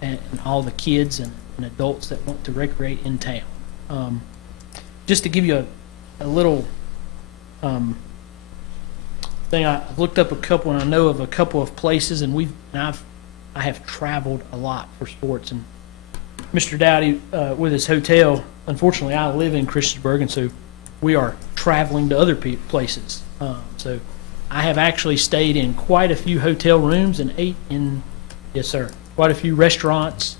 and all the kids and adults that want to recreate in town. Just to give you a little thing, I've looked up a couple, and I know of a couple of places, and I have traveled a lot for sports. And Mr. Dowdy, with his hotel, unfortunately, I live in Christiansburg, and so we are traveling to other places. So I have actually stayed in quite a few hotel rooms and ate in, yes sir, quite a few restaurants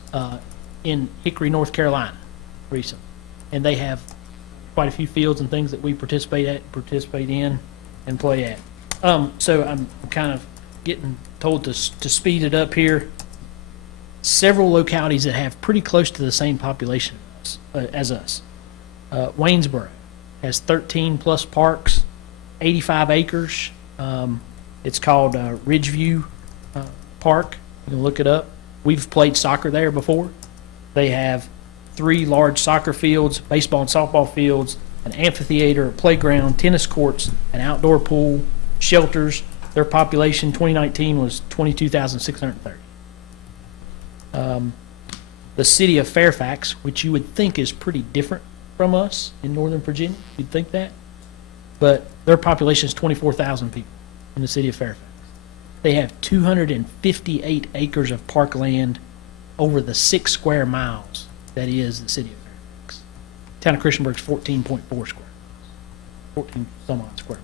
in Hickory, North Carolina recently. And they have quite a few fields and things that we participate in, and play at. So I'm kind of getting told to speed it up here. Several localities that have pretty close to the same population as us. Waynesboro has 13 plus parks, 85 acres. It's called Ridgeview Park. You can look it up. We've played soccer there before. They have 3 large soccer fields, baseball and softball fields, an amphitheater, a playground, tennis courts, an outdoor pool, shelters. Their population 2019 was 22,630. The city of Fairfax, which you would think is pretty different from us in Northern Virginia, you'd think that, but their population is 24,000 people in the city of Fairfax. They have 258 acres of parkland over the 6 square miles that is the city of Fairfax. Town of Christiansburg's 14.4 square miles, 14 some odd square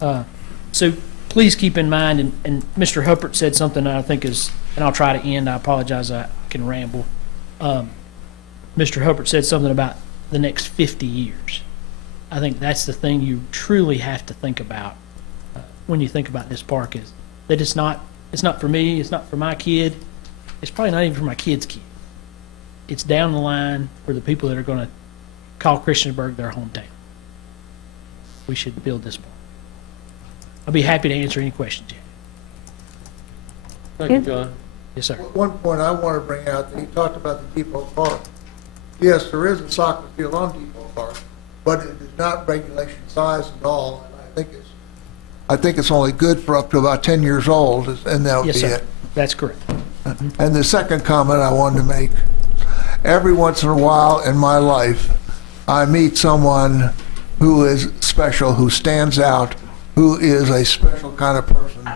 miles. So please keep in mind, and Mr. Huppert said something I think is, and I'll try to end, I apologize, I can ramble. Mr. Huppert said something about the next 50 years. I think that's the thing you truly have to think about when you think about this park, is that it's not for me, it's not for my kid, it's probably not even for my kid's kid. It's down the line for the people that are going to call Christiansburg their hometown. We should build this park. I'll be happy to answer any questions you have. Thank you, John. Yes, sir. One point I want to bring out, that he talked about the Depot Park. Yes, there is a soccer field on Depot Park, but it is not regulation size at all. And I think it's only good for up to about 10 years old, and that would Yes, be sir. it. That's correct. And the second comment I wanted to make, every once in a while in my life, I meet someone who is special, who stands out, who is a special kind of person.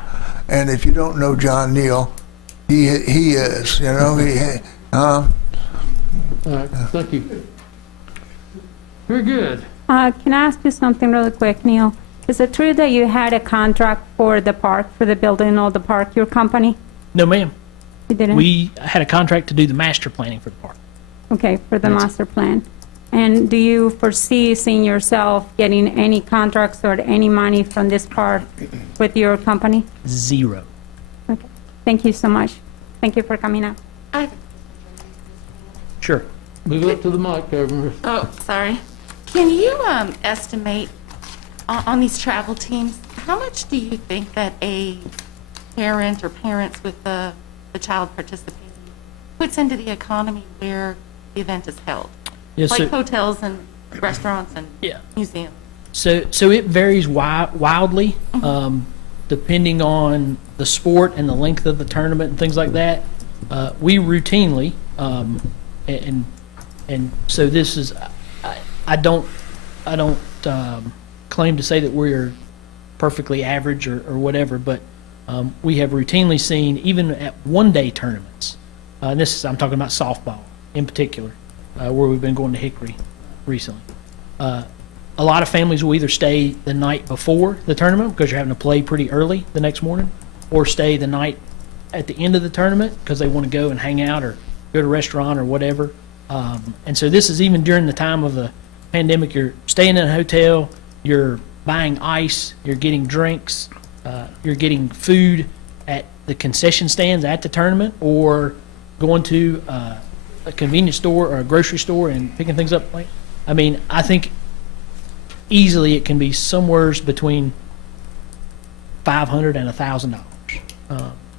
And if you don't know John Neal, he is, you know, All right, thank you. Very good. Can I ask you something really quick, Neil? Is it true that you had a contract for the park, for the building of the park, your company? No, ma'am. You didn't? We had a contract to do the master planning for the park. Okay, for the master plan. And do you foresee seeing yourself getting any contracts or any money from this park with your company? Zero. Okay, thank you so much. Thank you for coming up. Sure. Move up to the mic, Governor. Oh, sorry. Can you estimate on these travel teams, how much do you think that a parent or parents with the child participating puts into the economy, where the event is held? Yes, Like so- hotels and restaurants and Yeah. museums? So it varies wildly, depending on the sport and the length of the tournament and things like that. We routinely, and so this is, I don't claim to say that we're perfectly average or whatever, but we have routinely seen, even at one-day tournaments, and this is, I'm talking about softball in particular, where we've been going to Hickory recently. A lot of families will either stay the night before the tournament because you're having to play pretty early the next morning, or stay the night at the end of the tournament because they want to go and hang out or go to a restaurant or whatever. And so this is even during the time of the pandemic. You're staying in a hotel, you're buying ice, you're getting drinks, you're getting food at the concession stands at the tournament, or going to a convenience store or a grocery store and picking things up. I mean, I think easily it can be somewhere between $500 and $1,000.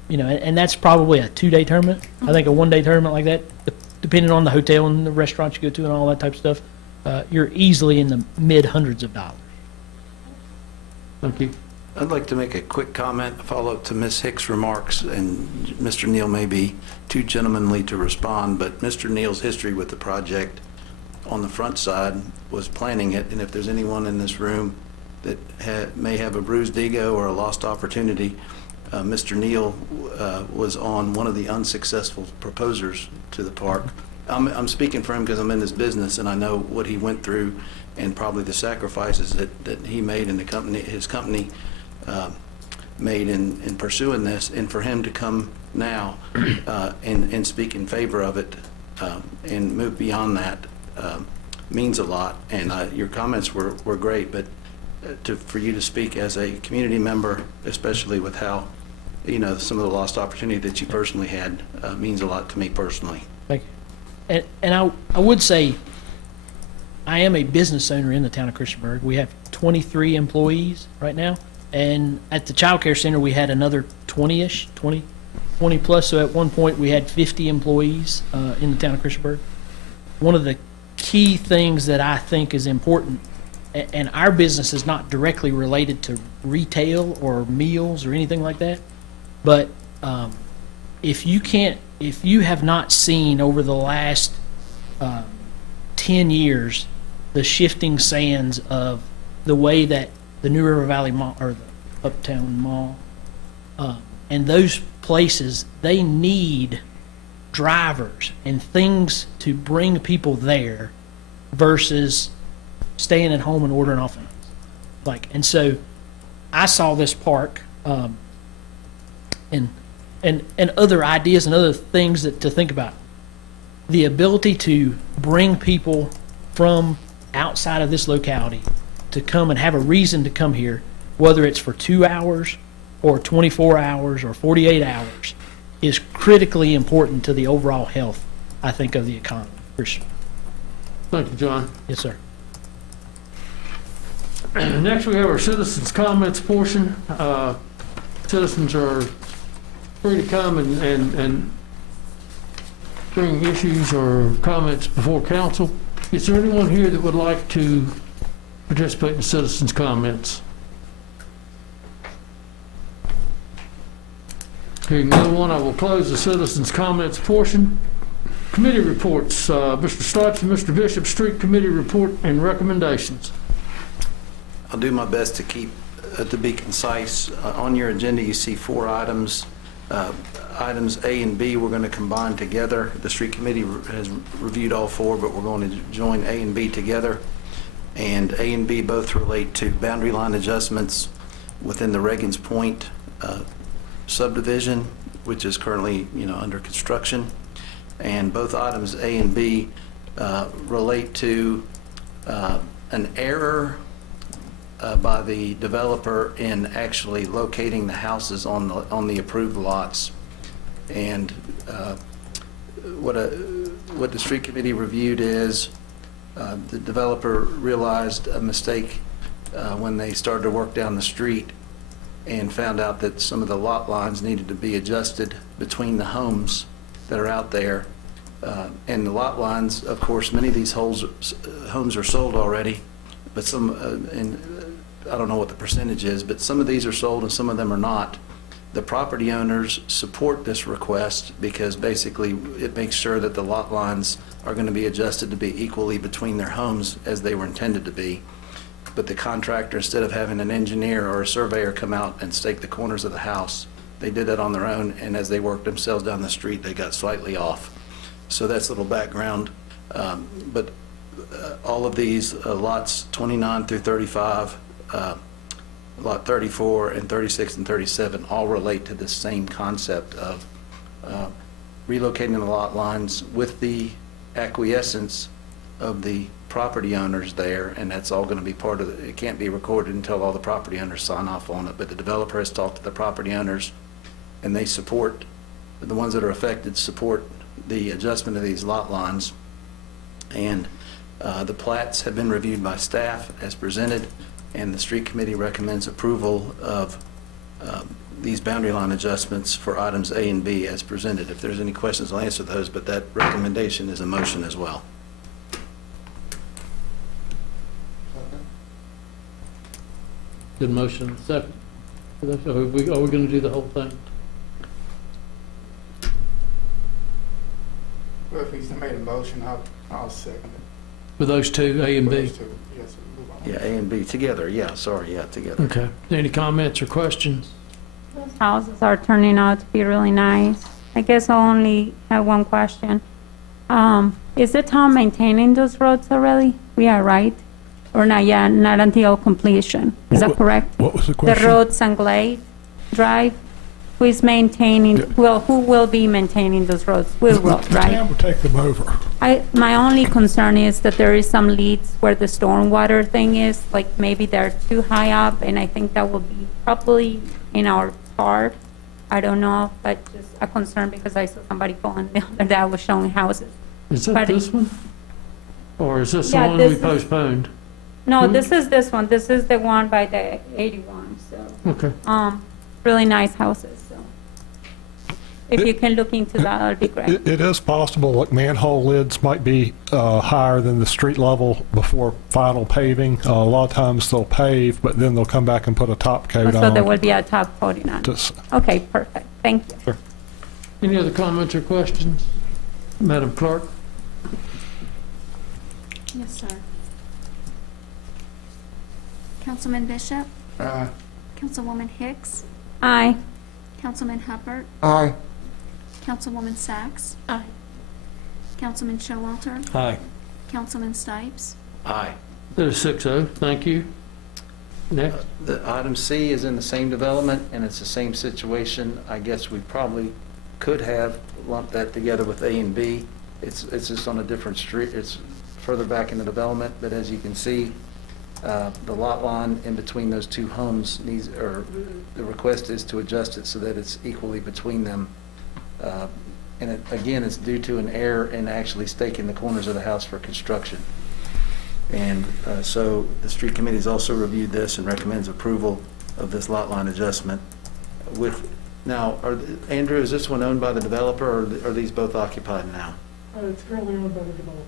And that's probably a 2-day tournament. I think a 1-day tournament like that, depending on the hotel and the restaurant you go to and all that type of stuff, you're easily in the mid-hundreds of dollars. Thank you. I'd like to make a quick comment, a follow-up to Ms. Hicks' remarks, and Mr. Neal may be too gentlemanly to respond, but Mr. Neal's history with the project on the front side was planning it, and if there's anyone in this room that may have a bruised ego or a lost opportunity, Mr. Neal was on one of the unsuccessful proposers to the park. I'm speaking for him because I'm in this business and I know what he went through and probably the sacrifices that he made and his company made in pursuing this, and for him to come now and speak in favor of it and move beyond that means a lot. And your comments were great, but for you to speak as a community member, especially with how some of the lost opportunity that you personally had, means a lot to me personally. Thank you. And I would say I am a business owner in the town of Christiansburg. We have 23 employees right now, and at the child care center we had another 20-ish, 20 plus. So at one point we had 50 employees in the town of Christiansburg. One of the key things that I think is important, and our business is not directly related to retail or meals or anything like that, but if you have not seen over the last 10 years the shifting sands of the way that the New River Valley Mall or the Uptown Mall and those places, they need drivers and things to bring people there versus staying at home and ordering off. And so I saw this park and other ideas and other things to think about. The ability to bring people from outside of this locality to come and have a reason to come here, whether it's for 2 hours or 24 hours or 48 hours, is critically important to the overall health, I think, of the economy. For sure. Thank you, John. Yes, sir. Next, we have our citizens' comments portion. Citizens are free to come and bring issues or comments before council. Is there anyone here that would like to participate in citizens' comments? Hearing no one, I will close the citizens' comments portion. Committee reports. Mr. Stotts and Mr. Bishop, Street Committee report and recommendations. I'll do my best to be concise. On your agenda, you see 4 items. Items A and B we're going to combine together. The Street Committee has reviewed all 4, but we're going to join A and B together. And A and B both relate to boundary line adjustments within the Reagans Point subdivision, which is currently under construction. And both items A and B relate to an error by the developer in actually locating the houses on the approved lots. And what the Street Committee reviewed is the developer realized a mistake when they started to work down the street and found out that some of the lot lines needed to be adjusted between the homes that are out there. And the lot lines, of course, many of these homes are sold already, but some, and I don't know what the percentage is, but some of these are sold and some of them are not. The property owners support this request because basically it makes sure that the lot lines are going to be adjusted to be equally between their homes as they were intended to be. But the contractor, instead of having an engineer or a surveyor come out and stake the corners of the house, they did that on their own, and as they worked themselves down the street, they got slightly off. So that's a little background. But all of these lots 29 through 35, lot 34 and 36 and 37 all relate to the same concept of relocating the lot lines with the acquiescence of the property owners there, and that's all going to be part of it. It can't be recorded until all the property owners sign off on it, but the developer has talked to the property owners, and they support, the ones that are affected support the adjustment of these lot lines. And the plats have been reviewed by staff as presented, and the street committee recommends approval of these boundary line adjustments for items A and B as presented. If there's any questions, I'll answer those, but that recommendation is a motion as well. Good motion, second. Are we going to do the whole thing? Well, if he's made a motion, I'll second it. For those two, A and B? Those two, yes, move on. Yeah, A and B together, yeah, sorry, yeah, together. Okay. Any comments or questions? Those houses are turning out to be really nice. I guess I'll only have one question. Is the town maintaining those roads already? We are, right? Or not yet, not until completion? Is that correct? What was the The question? roads and Glade Drive? Who is maintaining, well, who will be maintaining those roads? We will, The right? town will take them over. My only concern is that there is some leads where the stormwater thing is, like maybe they're too high up, and I think that will be probably in our part. I don't know, but just a concern because I saw somebody going the other day, I was showing houses. Is that But- this one? Or is this the Yeah, one this we is- postponed? No, this is this one. This is the one by the 81, so, Okay. really nice houses, so. If you can look into that, that'd be great. It is possible, like manhole lids might be higher than the street level before final paving. A lot of times they'll pave, but then they'll come back and put a top coat on. So there will be a top coating on it. Just- Okay, perfect. Thank you. Sure. Any other comments or questions? Madam Clerk? Yes, sir. Councilman Bishop, Councilwoman Hicks, Aye. Councilman Hubbard, Aye. Councilwoman Sacks. Aye. Councilman Showalter, Aye. Councilman Stipes. Aye. That is 6-0. Thank you. Next. The item C is in the same development, and it's the same situation. I guess we probably could have lumped that together with A and B. It's just on a different street. It's further back in the development, but as you can see, the lot line in between those two homes needs, or the request is to adjust it so that it's equally between them. And it, again, it's due to an error in actually staking the corners of the house for construction. And so the street committee has also reviewed this and recommends approval of this lot line adjustment. Now, Andrew, is this one owned by the developer, or are these both occupied now? It's currently owned by the developer.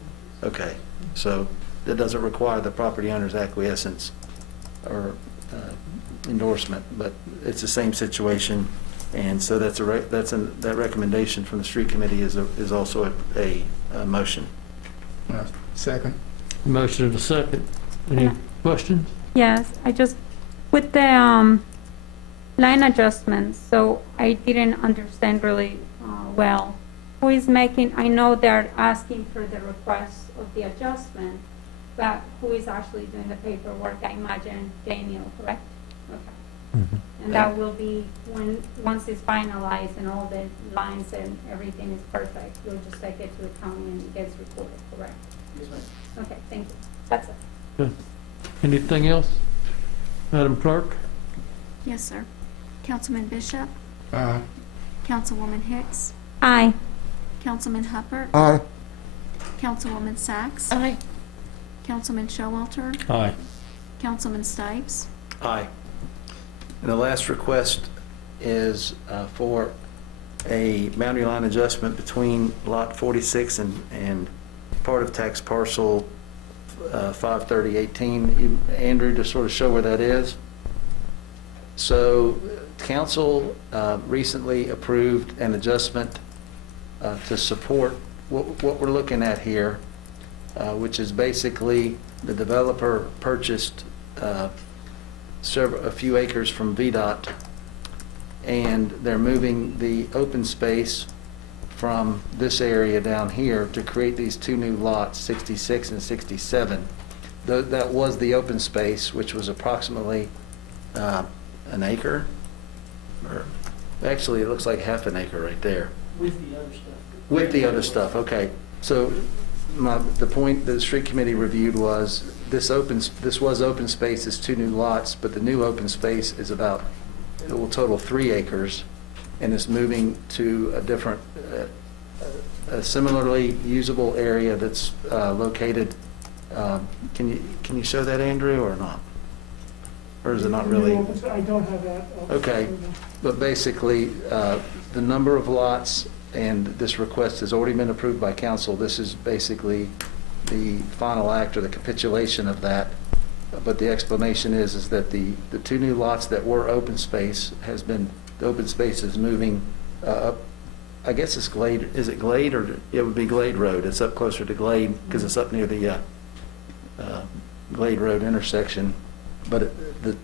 Okay, so that doesn't require the property owner's acquiescence or endorsement, but it's the same situation. And so that recommendation from the street committee is also a motion. Second. Motion and a second. Any questions? Yes, with the line adjustments, so I didn't understand really well. Who is making, I know they're asking for the request of the adjustment, but who is actually doing the paperwork? I imagine Daniel, correct? Okay. And that will be once it's finalized and all the lines and everything is perfect, you'll just take it to the county and it gets recorded, correct? Yes, ma'am. Okay, thank you. That's it. Good. Anything else? Madam Clerk? Yes, sir. Councilman Bishop, Aye. Councilwoman Hicks, Aye. Councilman Hubbard, Aye. Councilwoman Sacks. Aye. Councilman Showalter, Aye. Councilman Stipes. Aye. And the last request is for a boundary line adjustment between Lot 46 and part of tax parcel 53018. Andrew, to sort of show where that is. So council recently approved an adjustment to support what we're looking at here, which is basically the developer purchased a few acres from VDOT, and they're moving the open space from this area down here to create these two new lots, 66 and 67. That was the open space, which was approximately an acre, or actually it looks like half an acre right there. With the other stuff. With the other stuff, okay. So the point that the street committee reviewed was this was open space, it's two new lots, but the new open space is about, it will total 3 acres, and it's moving to a different, a similarly usable area that's located. Can you show that, Andrew, or not? Or is it not really? I don't have that. Okay, but basically, the number of lots, and this request has already been approved by council. This is basically the final act or the capitulation of that. But the explanation is that the two new lots that were open space the open space is moving up. I guess it's Glade. Is it Glade, or it would be Glade Road? It's up closer to Glade because it's up near the Glade Road intersection. But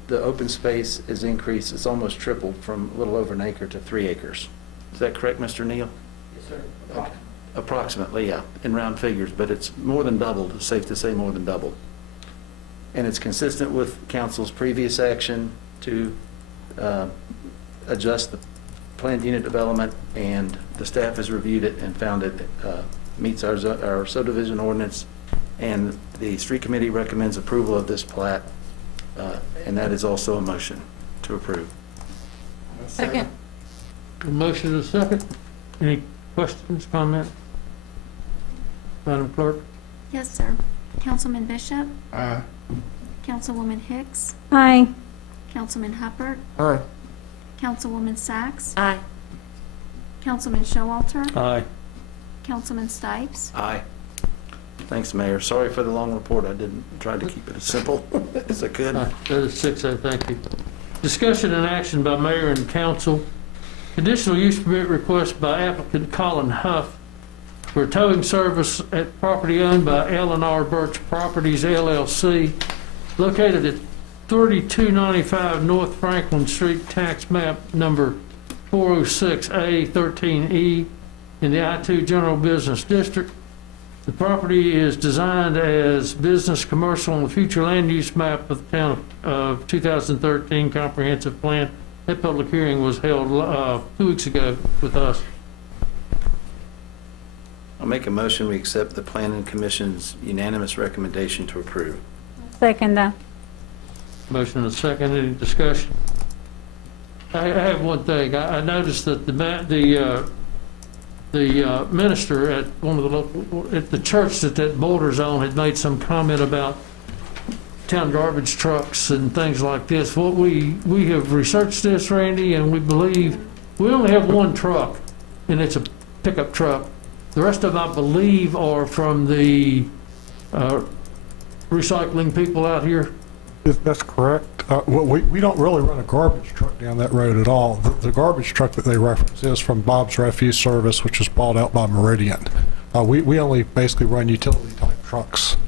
the open space is increased. It's almost tripled from a little over an acre to 3 acres. Is that correct, Mr. Neal? Yes, sir. Okay. Approximately, yeah, in round figures, but it's more than doubled. It's safe to say more than doubled. And it's consistent with council's previous action to adjust the planned unit development, and the staff has reviewed it and found it meets our subdivision ordinance, and the street committee recommends approval of this plat, and that is also a motion to approve. Second. A motion and a second. Any questions, comments? Madam Clerk? Yes, sir. Councilman Bishop? Aye. Councilwoman Hicks? Aye. Councilman Hubbard? Aye. Councilwoman Sacks? Aye. Councilman Showalter? Aye. Councilman Stipes? Aye. Thanks, Mayor. Sorry for the long report. I tried to keep it as simple as I could. That is 6A, thank you. Discussion and action by mayor and council. Conditional use permit request by applicant Colin Huff for a towing service at property owned by L&R Birch Properties LLC, located at 3295 North Franklin Street, tax map number 406A13E in the I-2 General Business District. The property is designed as business, commercial, and the future land use map of the town of 2013 comprehensive plan. That public hearing was held 2 weeks ago with us. I'll make a motion, we accept the Planning Commission's unanimous recommendation to approve. Second that. Motion and a second. Any discussion? I have one thing. I noticed that the minister at one of the local, at the church that borders on, had made some comment about town garbage trucks and things like this. What we have researched this, Randy, and we believe we only have one truck, and it's a pickup truck. The rest of them, I believe, are from the recycling people out here. That's correct. We don't really run a garbage truck down that road at all. The garbage truck that they reference is from Bob's Refuse Service, which was bought out by Meridian. We only basically run utility-type trucks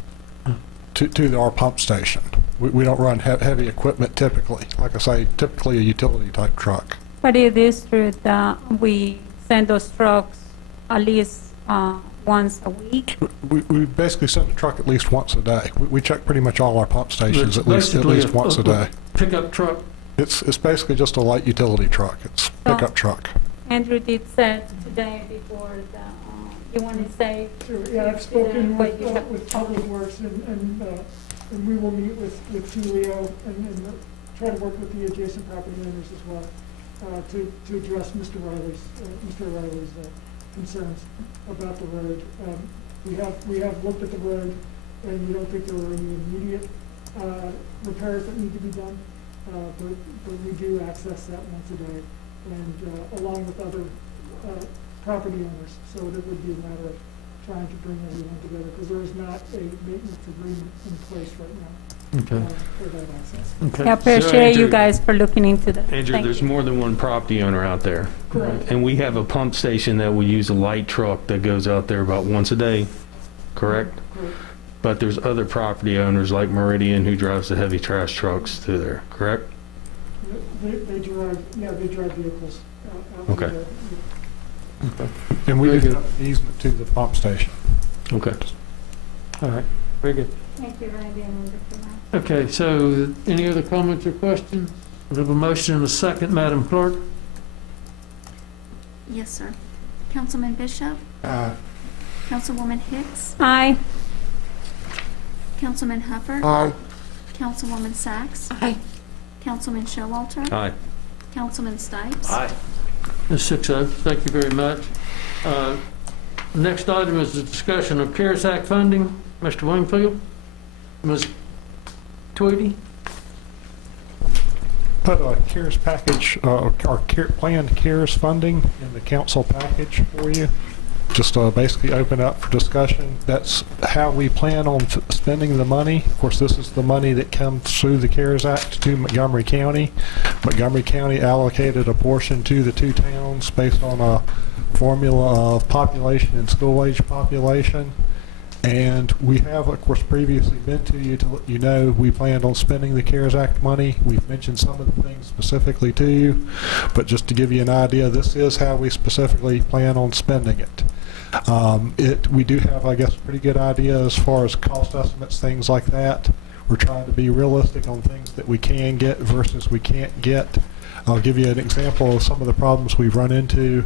to our pump station. We don't run heavy equipment typically. Like I say, typically a utility-type truck. But it is true that we send those trucks at least once a week. We basically send a truck at least once a day. We check pretty much all our pump stations It's at least basically once a day. Pickup truck. It's basically just a light utility truck. It's a pickup truck. Andrew did say today before that you want to say. Sure, yeah, I've spoken what you with Public Works, and we will meet with Julio and try to work with the adjacent property owners as well to address Mr. Riley's concerns about the road. We have looked at the road, and we don't think there are any immediate repairs that need to be done, but we do access that once a day, and along with other property owners. So it would be a matter of trying to bring everyone together, because there is not a maintenance agreement in place right now Okay. for that access. Okay. I appreciate you Andrew- guys for looking into that. Andrew, Thank there's you. more than one property owner out there. Correct. And we have a pump station that will use a light truck that goes out there about once a day, correct? Correct. But there's other property owners like Meridian who drives the heavy trash trucks through there, correct? They drive vehicles out Okay. there. And we Very do good. have an easement to the pump station. Okay. All right, very good. Thank you, Randy and Linda, for that. Okay, so any other comments or questions? We have a motion and a second, Madam Clerk. Yes, sir. Councilman Bishop? Councilwoman Hicks? Aye. Councilman Hubbard? Aye. Councilwoman Sacks? Councilman Showalter? Aye. Councilman Stipes? Aye. Ms. 6-0, thank you very much. Next item is the discussion of CARES Act funding. Mr. Wingfield? Ms. Tweedy? Put a CARES package, our planned CARES funding in the council package for you. Just basically open up for discussion. That's how we plan on spending the money. Of course, this is the money that comes through the CARES Act to Montgomery County. Montgomery County allocated a portion to the two towns based on a formula of population and school-age population. And we have, of course, previously been to you to let you know we planned on spending the CARES Act money. We've mentioned some of the things specifically to you, but just to give you an idea, this is how we specifically plan on spending it. We do have, I guess, a pretty good idea as far as cost estimates, things like that. We're trying to be realistic on things that we can get versus we can't get. I'll give you an example of some of the problems we've run into.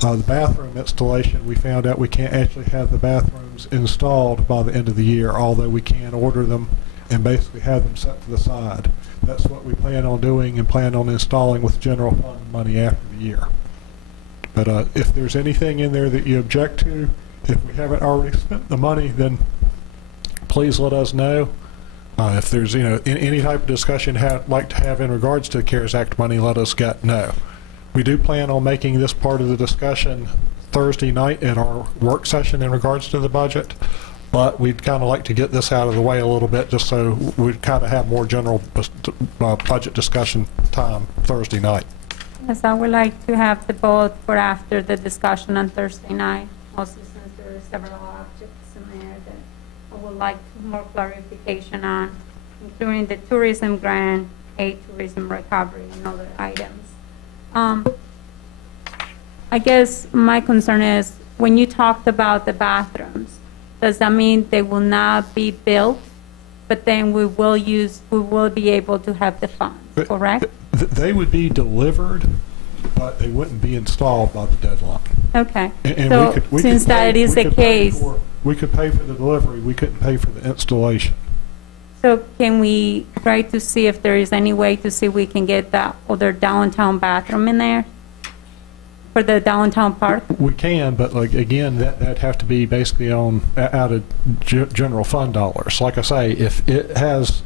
The bathroom installation, we found out we can't actually have the bathrooms installed by the end of the year, although we can order them and basically have them set to the side. That's what we plan on doing and plan on installing with general fund money after the year. But if there's anything in there that you object to, if we haven't already spent the money, then please let us know. If there's any type of discussion like to have in regards to the CARES Act money, let us know. We do plan on making this part of the discussion Thursday night at our work session in regards to the budget, but we'd kind of like to get this out of the way a little bit just so we'd kind of have more general budget discussion time Thursday night. Yes, I would like to have the vote for after the discussion on Thursday night, also since there are several objects in there that I would like more clarification on, including the tourism grant, aid tourism recovery, and other items. I guess my concern is, when you talked about the bathrooms, does that mean they will not be built, but then we will be able to have the funds, correct? They would be delivered, but they wouldn't be installed by the deadline. Okay, And so since that is the case, we could pay for the delivery, we couldn't pay for the installation. so can we try to see if there is any way to see if we can get that other downtown bathroom in there for the downtown park? We can, but like, again, that'd have to be basically out of general fund dollars. Like I say, if it has,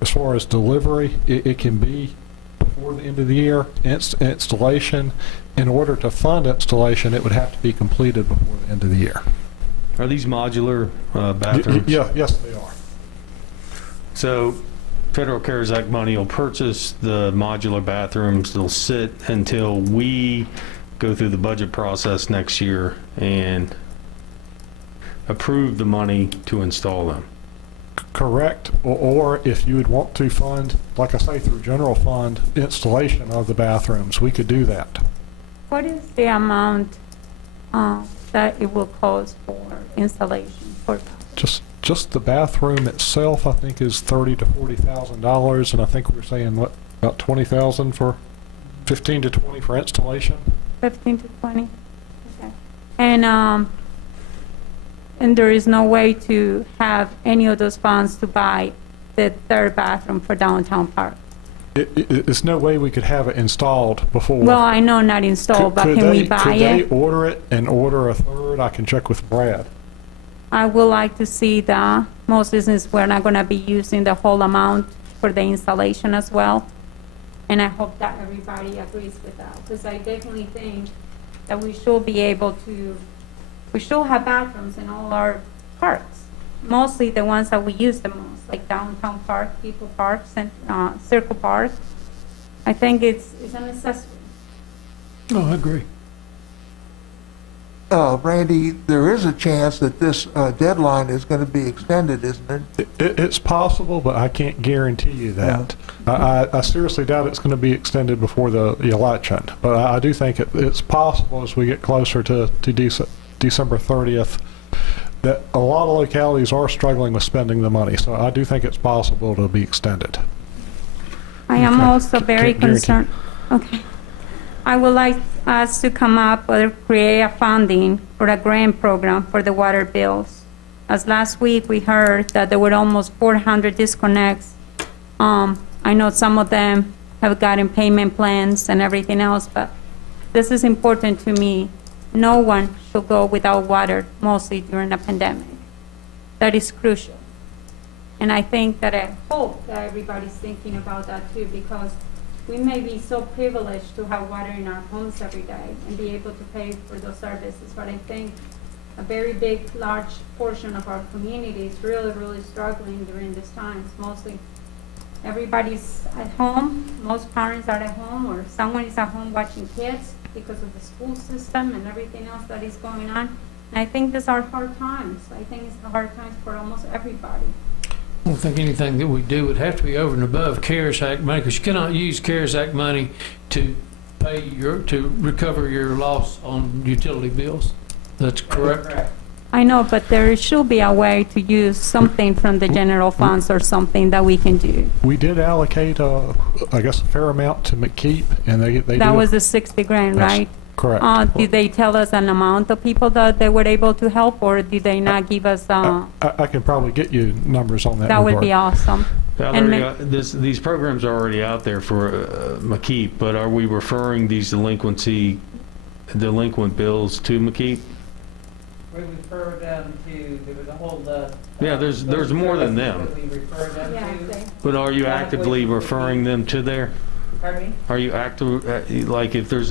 as far as delivery, it can be before the end of the year. Installation, in order to fund installation, it would have to be completed before the end of the year. Are these modular bathrooms? Yes, they are. So Federal CARES Act money will purchase the modular bathrooms. They'll sit until we go through the budget process next year and approve the money to install them. Correct. Or if you would want to fund, like I say, through general fund, installation of the bathrooms, we could do that. What is the amount that it will cost for installation? Just the bathroom itself, I think, is $30,000 to $40,000, and I think we're saying what, about 20,000 for 15 to 20 for installation. 15 to 20. Okay. And there is no way to have any of those funds to buy the third bathroom for downtown park. There's no way we could have it installed before. Well, I know not installed, but can we buy Could they it? order it and order a third? I can check with Brad. I would like to see that. Mostly since we're not going to be using the whole amount for the installation as well. And I hope that everybody agrees with that, because I definitely think that we should be able to, we should have bathrooms in all our parks, mostly the ones that we use the most, like downtown park, People Park, Circle Park. I think it's a necessity. No, I agree. Randy, there is a chance that this deadline is going to be extended, isn't it? It's possible, but I can't guarantee you that. I seriously doubt it's going to be extended before the election, but I do think it's possible as we get closer to December 30th that a lot of localities are struggling with spending the money, so I do think it's possible to be extended. I am also very Can't guarantee. concerned. Okay. I would like us to come up or create a funding for a grant program for the water bills. As last week we heard that there were almost 400 disconnects. I know some of them have gotten payment plans and everything else, but this is important to me. No one should go without water, mostly during a pandemic. That is crucial. And I think that I hope that everybody's thinking about that too, because we may be so privileged to have water in our homes every day and be able to pay for those services, but I think a very big, large portion of our community is really, really struggling during these times. Mostly everybody's at home, most parents are at home, or someone is at home watching kids because of the school system and everything else that is going on. And I think these are hard times. I think it's the hard times for almost everybody. I don't think anything that we do would have to be over and above CARES Act money, because you cannot use CARES Act money to recover your loss on utility bills. That's correct? I know, but there should be a way to use something from the general funds or something that we can do. We did allocate, I guess, a fair amount to McKeep, and they That do- was the 60 grand, That's right? correct. Did they tell us an amount of people that they were able to help, or did they not give us, I can probably get you numbers on that. that would be regard. awesome. And These programs are already out there for McKeep, but are we referring these delinquent bills to McKeep? We refer them to, there was a whole list. Yeah, there's more than them. That we refer them Yeah, to. But are you One of actively which would referring be- them to there? Pardon me? Are you like if there's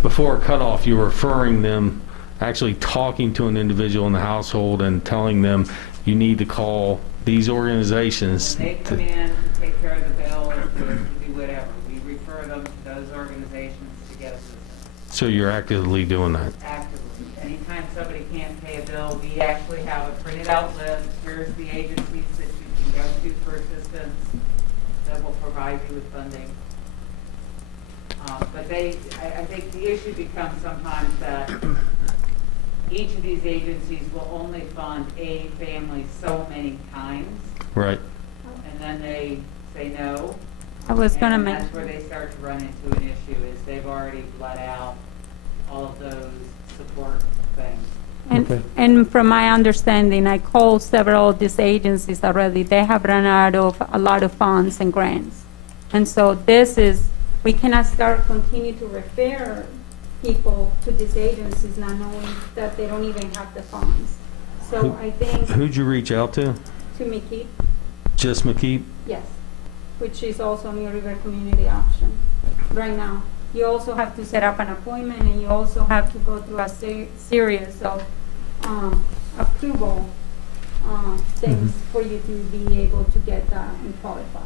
before a cutoff, you're referring them, actually talking to an individual in the household and telling them you need to call these organizations? When they come in to take care of the bill or to do whatever, we refer them to those organizations to get assistance. So you're actively doing that? Actively. Anytime somebody can't pay a bill, we actually have a printed out list. Here's the agencies that you can go to for assistance that will provide you with funding. But I think the issue becomes sometimes that each of these agencies will only fund a family so many times, Right. and then they say no. I was gonna And mention. that's where they start to run into an issue, is they've already bled out all of those support things. And from my understanding, I called several of these agencies already. They have run out of a lot of funds and grants. And so we cannot continue to refer people to these agencies not knowing that they don't even have the funds. So I think Who'd you reach out to? to McKeep, Just McKeep? yes, which is also New River Community Option right now. You also have to set up an appointment, and you also have to go through a series of approval things for you to be able to get that and qualify.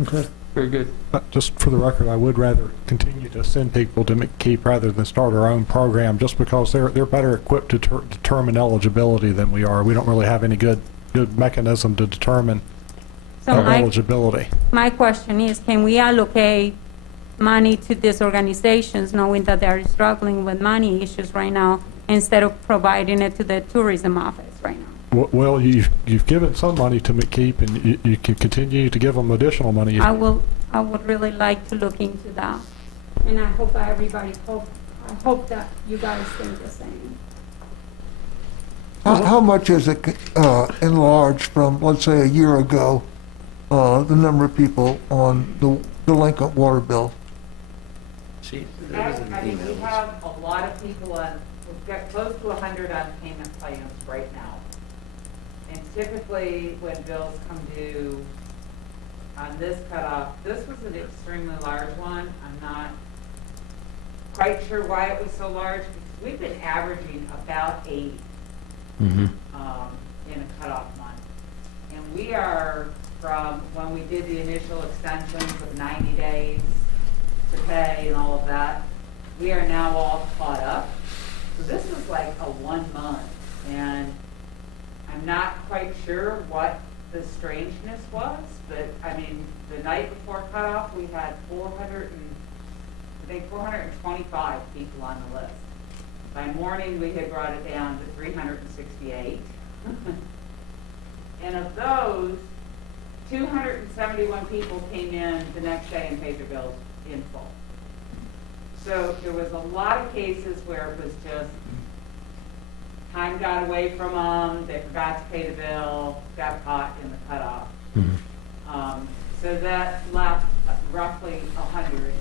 Okay, very good. Just for the record, I would rather continue to send people to McKeep rather than start our own program, just because they're better equipped to determine eligibility than we are. We don't really have any good mechanism to determine So eligibility. my question is, can we allocate money to these organizations, knowing that they're struggling with money issues right now, instead of providing it to the tourism office right now? Well, you've given some money to McKeep, and you can continue to give them additional money. I would really like to look into that, and I hope I hope that you guys think the same. How much is it enlarged from, let's say, a year ago, the number of people on the delinquent water bill? I mean, we have a lot of people on, we've got close to 100 on payment plans right now. And typically, when bills come due on this cutoff, this was an extremely large one. quite sure why it was so large. We've been averaging about 80 in a cutoff month. And we are, from when we did the initial extensions of 90 days to pay and all of that, we are now all caught up. So this was like a 1 month, and I'm not quite sure what the strangeness was, but I mean, the night before cutoff, we had 425 people on the list. By morning, we had brought it down to 368. And of those, 271 people came in the next day and paid their bills in full. So there was a lot of cases where it was just time got away from them, they forgot to pay the bill, got caught in the cutoff. So that left roughly 100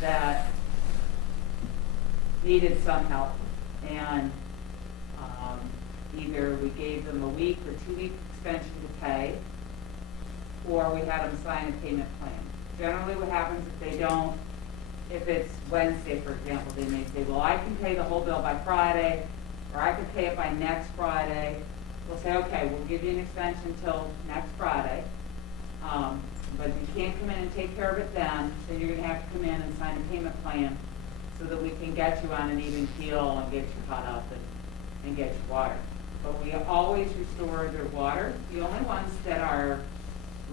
that needed some help. And either we gave them a week or 2 week extension to pay, or we had them sign a payment plan. Generally what happens if they don't, if it's Wednesday, for example, they may say, well, I can pay the whole bill by Friday, or I can pay it by next Friday. We'll say, okay, we'll give you an extension till next Friday, but you can't come in and take care of it then, so you're gonna have to come in and sign a payment plan so that we can get you on an even keel and get you caught up and get you water. But we always restore their water. The only ones that are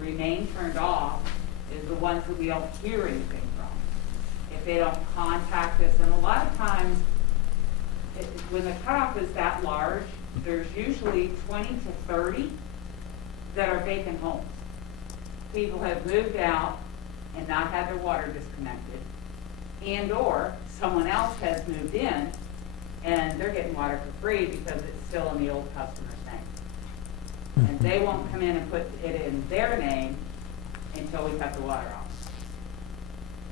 remain turned off is the ones that we don't hear anything from. If they don't contact us, and a lot of times, when the cutoff is that large, there's usually 20 to 30 that are vacant homes. People have moved out and not had their water disconnected, and or someone else has moved in and they're getting water for free because it's still in the old customer's name. And they won't come in and put it in their name until we cut the water off.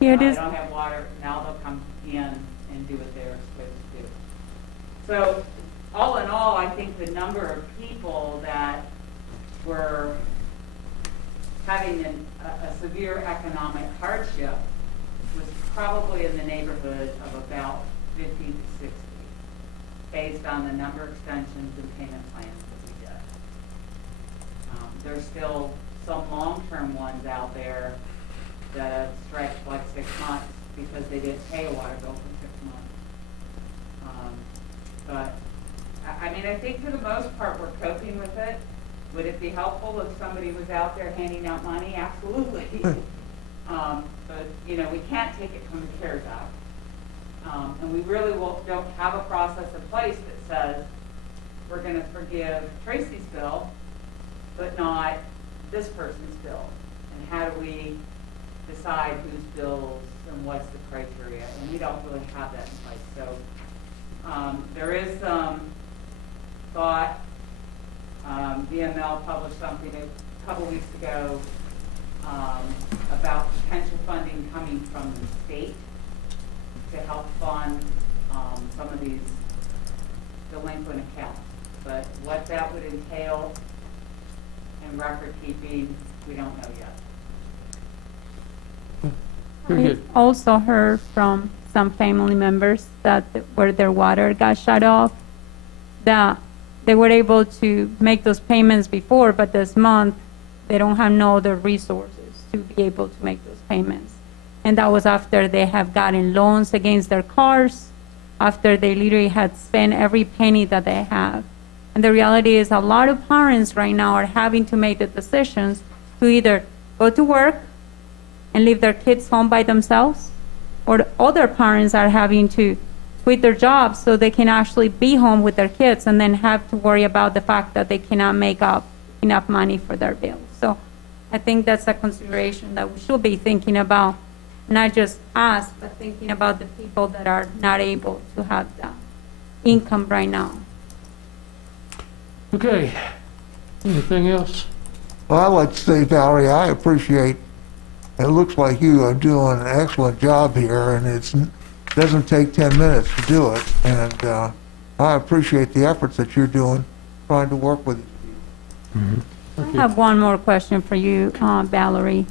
Here it They is. don't have water, now they'll come in and do what they're supposed to do. So all in all, I think the number of people that were having a severe economic hardship was probably in the neighborhood of about 50 to 60, based on the number of extensions and payment plans that we did. There's still some long-term ones out there that have stretched like 6 months because they didn't pay a water bill for 6 months. But, I mean, I think for the most part, we're coping with it. Would it be helpful if somebody was out there handing out money? Absolutely. But, you know, we can't take it from the CARES Act. And we really don't have a process in place that says we're going to forgive Tracy's bill, but not this person's bill. And how do we decide whose bills and what's the criteria? And we don't really have that in place. So there is some thought. VML published something a couple weeks ago about potential funding coming from the state to help fund some of these delinquent accounts. But what that would entail in record keeping, we don't know yet. Very good. I also heard from some family members that where their water got shut off, that they were able to make those payments before, but this month they don't have no other resources to be able to make those payments. And that was after they have gotten loans against their cars, after they literally had spent every penny that they have. And the reality is a lot of parents right now are having to make the decisions to either go to work and leave their kids home by themselves, or other parents are having to quit their jobs so they can actually be home with their kids and then have to worry about the fact that they cannot make up enough money for their bills. So I think that's a consideration that we should be thinking about, not just us, but thinking about the people that are not able to have the income right now. Okay. Anything else? Well, I'd like to say, Valerie, I appreciate, it looks like you are doing an excellent job here, and it doesn't take 10 minutes to do it. And I appreciate the efforts that you're doing, trying to work with these people. I have one more question for you, Valerie.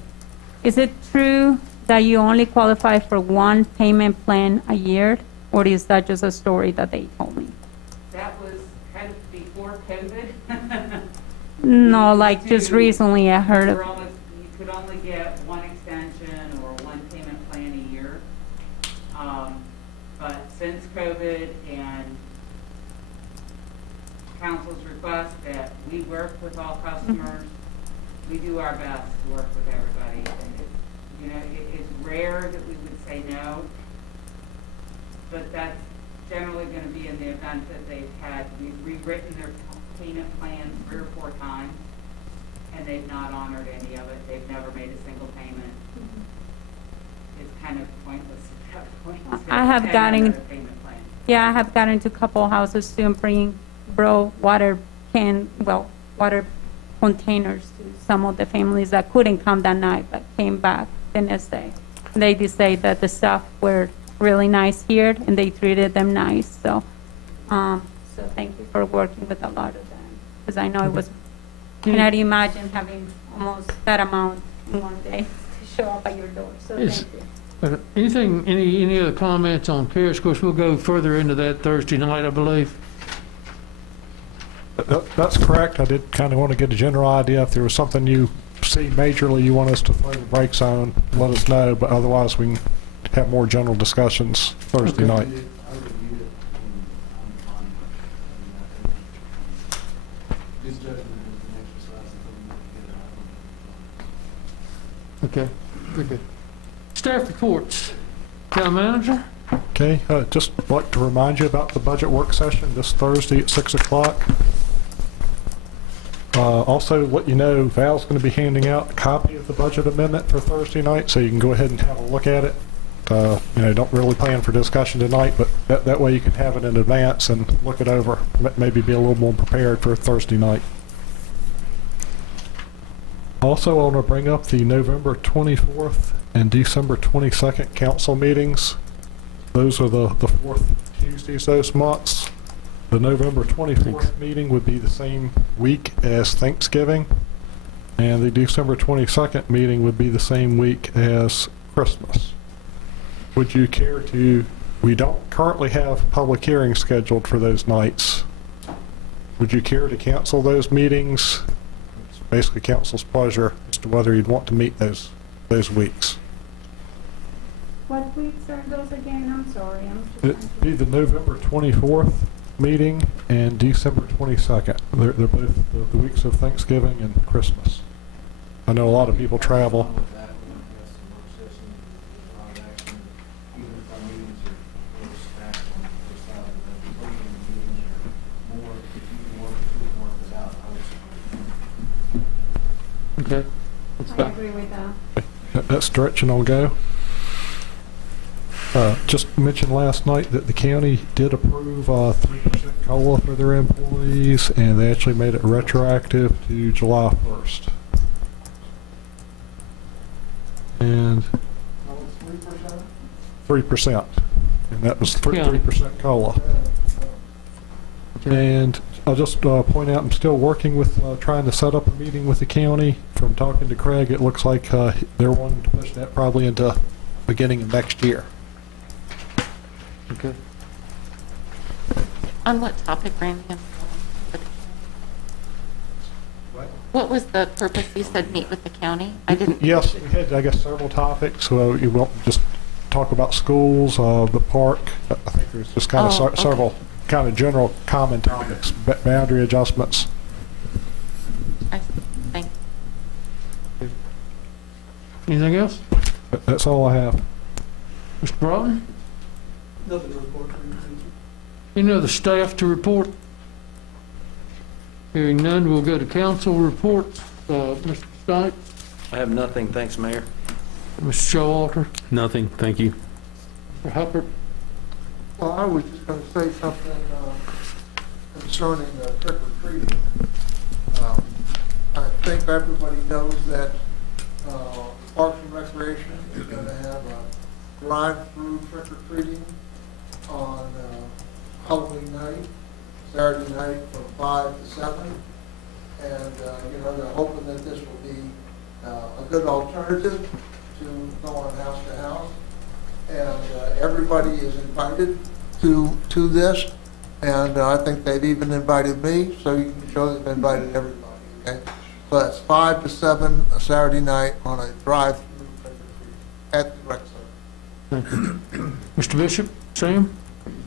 Is it true that you only qualify for one payment plan a year, or is that just a story that they told me? That was kind of before COVID. No, like just recently I heard of, You could only get one extension or one payment plan a year. But since COVID and council's request that we work with all customers, we do our best to work with everybody. And it's rare that we would say no, but that's generally going to be in the event that they've had rewritten their payment plan 3 or 4 times, and they've not honored any of it. They've never made a single payment. It's kind of pointless at that point. I have gotten, another payment plan. yeah, I have gotten to a couple houses too and bringing water containers to some of the families that couldn't come that night but came back the next day. They did say that the staff were really nice here and they treated them nice. So, so thank you for working with a lot of them, because I know it was, cannot imagine having almost that amount in one day to show up at your door. So thank you. Any other comments on CARES? Of course, we'll go further into that Thursday night, I believe. That's correct. I did kind of want to get a general idea. If there was something you see majorly you want us to throw the brakes on, let us know, but otherwise we can have more general discussions Thursday night. Okay, very good. Staff reports. Town manager? Okay, just like to remind you about the budget work session this Thursday at 6 o'clock. Also, let you know, Val's going to be handing out a copy of the budget amendment for Thursday night, so you can go ahead and have a look at it. Don't really plan for discussion tonight, but that way you can have it in advance and look it over. Maybe be a little more prepared for Thursday night. Also, I want to bring up the November 24th and December 22nd council meetings. Those are the 4th Tuesdays those months. The November 24th meeting would be the same week as Thanksgiving, and the December 22nd meeting would be the same week as Christmas. Would you care to, we don't currently have public hearings scheduled for those nights. Would you care to cancel those meetings? It's basically council's pleasure as to whether you'd want to meet those weeks. What weeks are those again? I'm sorry. It'd be the November 24th meeting and December 22nd. They're both the weeks of Thanksgiving and Christmas. I know a lot of people travel. Okay. I agree with that. That's direction I'll go. Just mentioned last night that the county did approve 3% COLA for their employees, and they actually made it retroactive to July 1st. And 3%, and that was 3% COLA. And I'll just point out I'm still working with trying to set up a meeting with the county. From talking to Craig, it looks like they're wanting to push that probably into beginning of next year. Okay. On what topic, Randy? What was the purpose? You said meet with the county? I didn't. Yes, we had, I guess, several topics. So you won't just talk about schools, the park. I think there's just kind of several kind of general common topics, boundary adjustments. I think. Anything else? That's all I have. Mr. Broughton? Nothing to report. Any other staff to report? Hearing none, we'll go to council reports. Mr. Stipe? I have nothing, thanks, Mayor. Mr. Showalter? Nothing, thank you. Mr. Huppert? Well, I was just going to say something concerning trick or treating. I think everybody knows that Parks and Recreation is going to have a drive-through trick or treating on Halloween night, Saturday night from 5 to 7. And, they're hoping that this will be a good alternative to go on house to house. And everybody is invited to this. And I think they've even invited me, so you can show they've invited everybody, okay? So that's 5 to 7, a Saturday night on a drive-through at the rec center. Thank you. Mr. Bishop, Sam?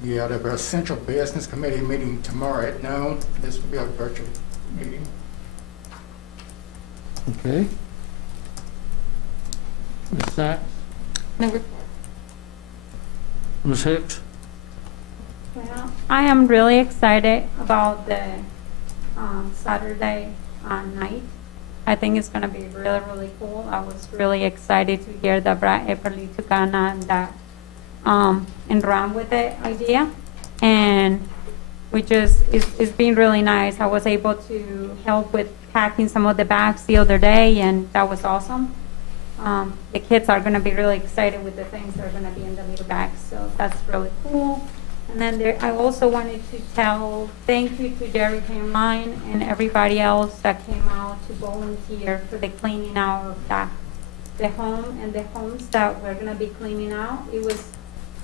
Yeah, there will be a central business committee meeting tomorrow at noon. This will be a virtual meeting. Okay. Ms. Sachs? No report. Ms. Hicks? Well, I am really excited about the Saturday night. I think it's going to be really, really cool. I was really excited to hear that Brad Epperly took on that and ran with the idea. And it's been really nice. I was able to help with packing some of the bags the other day, and that was awesome. The kids are going to be really excited with the things that are going to be in the little bags, so that's really cool. And then I also wanted to tell thank you to Jerry Cameline and everybody else that came out to volunteer for the cleaning out of the home and the homes that we're going to be cleaning out. It was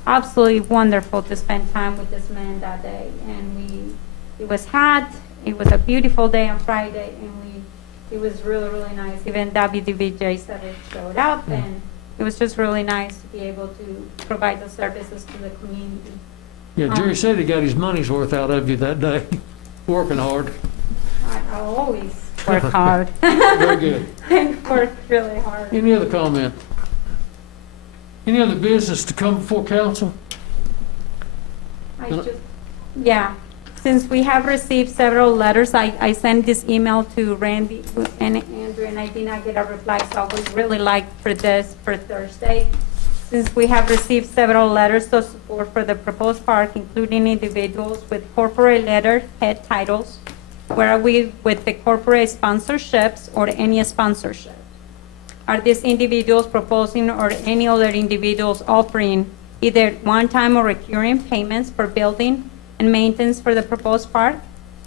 absolutely wonderful to spend time with this man that day. And it was hot. It was a beautiful day on Friday, and it was really, really nice. Even WDBJ said it showed up, and it was just really nice to be able to provide the services to the community. Yeah, Jerry said he got his money's worth out of you that day, working hard. I always work hard. Very good. I work really hard. Any other comment? Any other business to come before council? Yeah, since we have received several letters, I sent this email to Randy and Andrew, and I did not get a reply, so I would really like for this for Thursday. Since we have received several letters of support for the proposed park, including individuals with corporate letterhead titles, where we with the corporate sponsorships or any sponsorship. Are these individuals proposing or any other individuals offering either one-time or recurring payments for building and maintenance for the proposed park?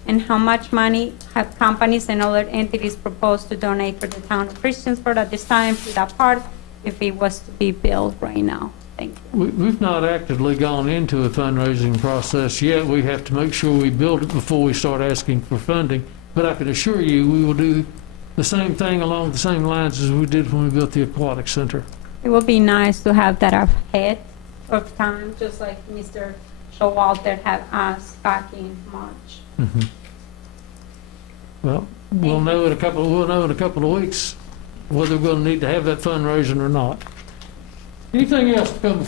And how much money have companies and other entities proposed to donate for the town of Christiansburg at this time to that park if it was to be built right now? Thank you. We've not actively gone into a fundraising process yet. We have to make sure we build it before we start asking for funding. But I can assure you, we will do the same thing along the same lines as we did when we built the aquatic center. It would be nice to have that ahead of time, just like Mr. Showalter had asked back in March. Mm-hmm. Well, we'll know in a couple of weeks whether we're going to need to have that fundraising or not. Anything else to come before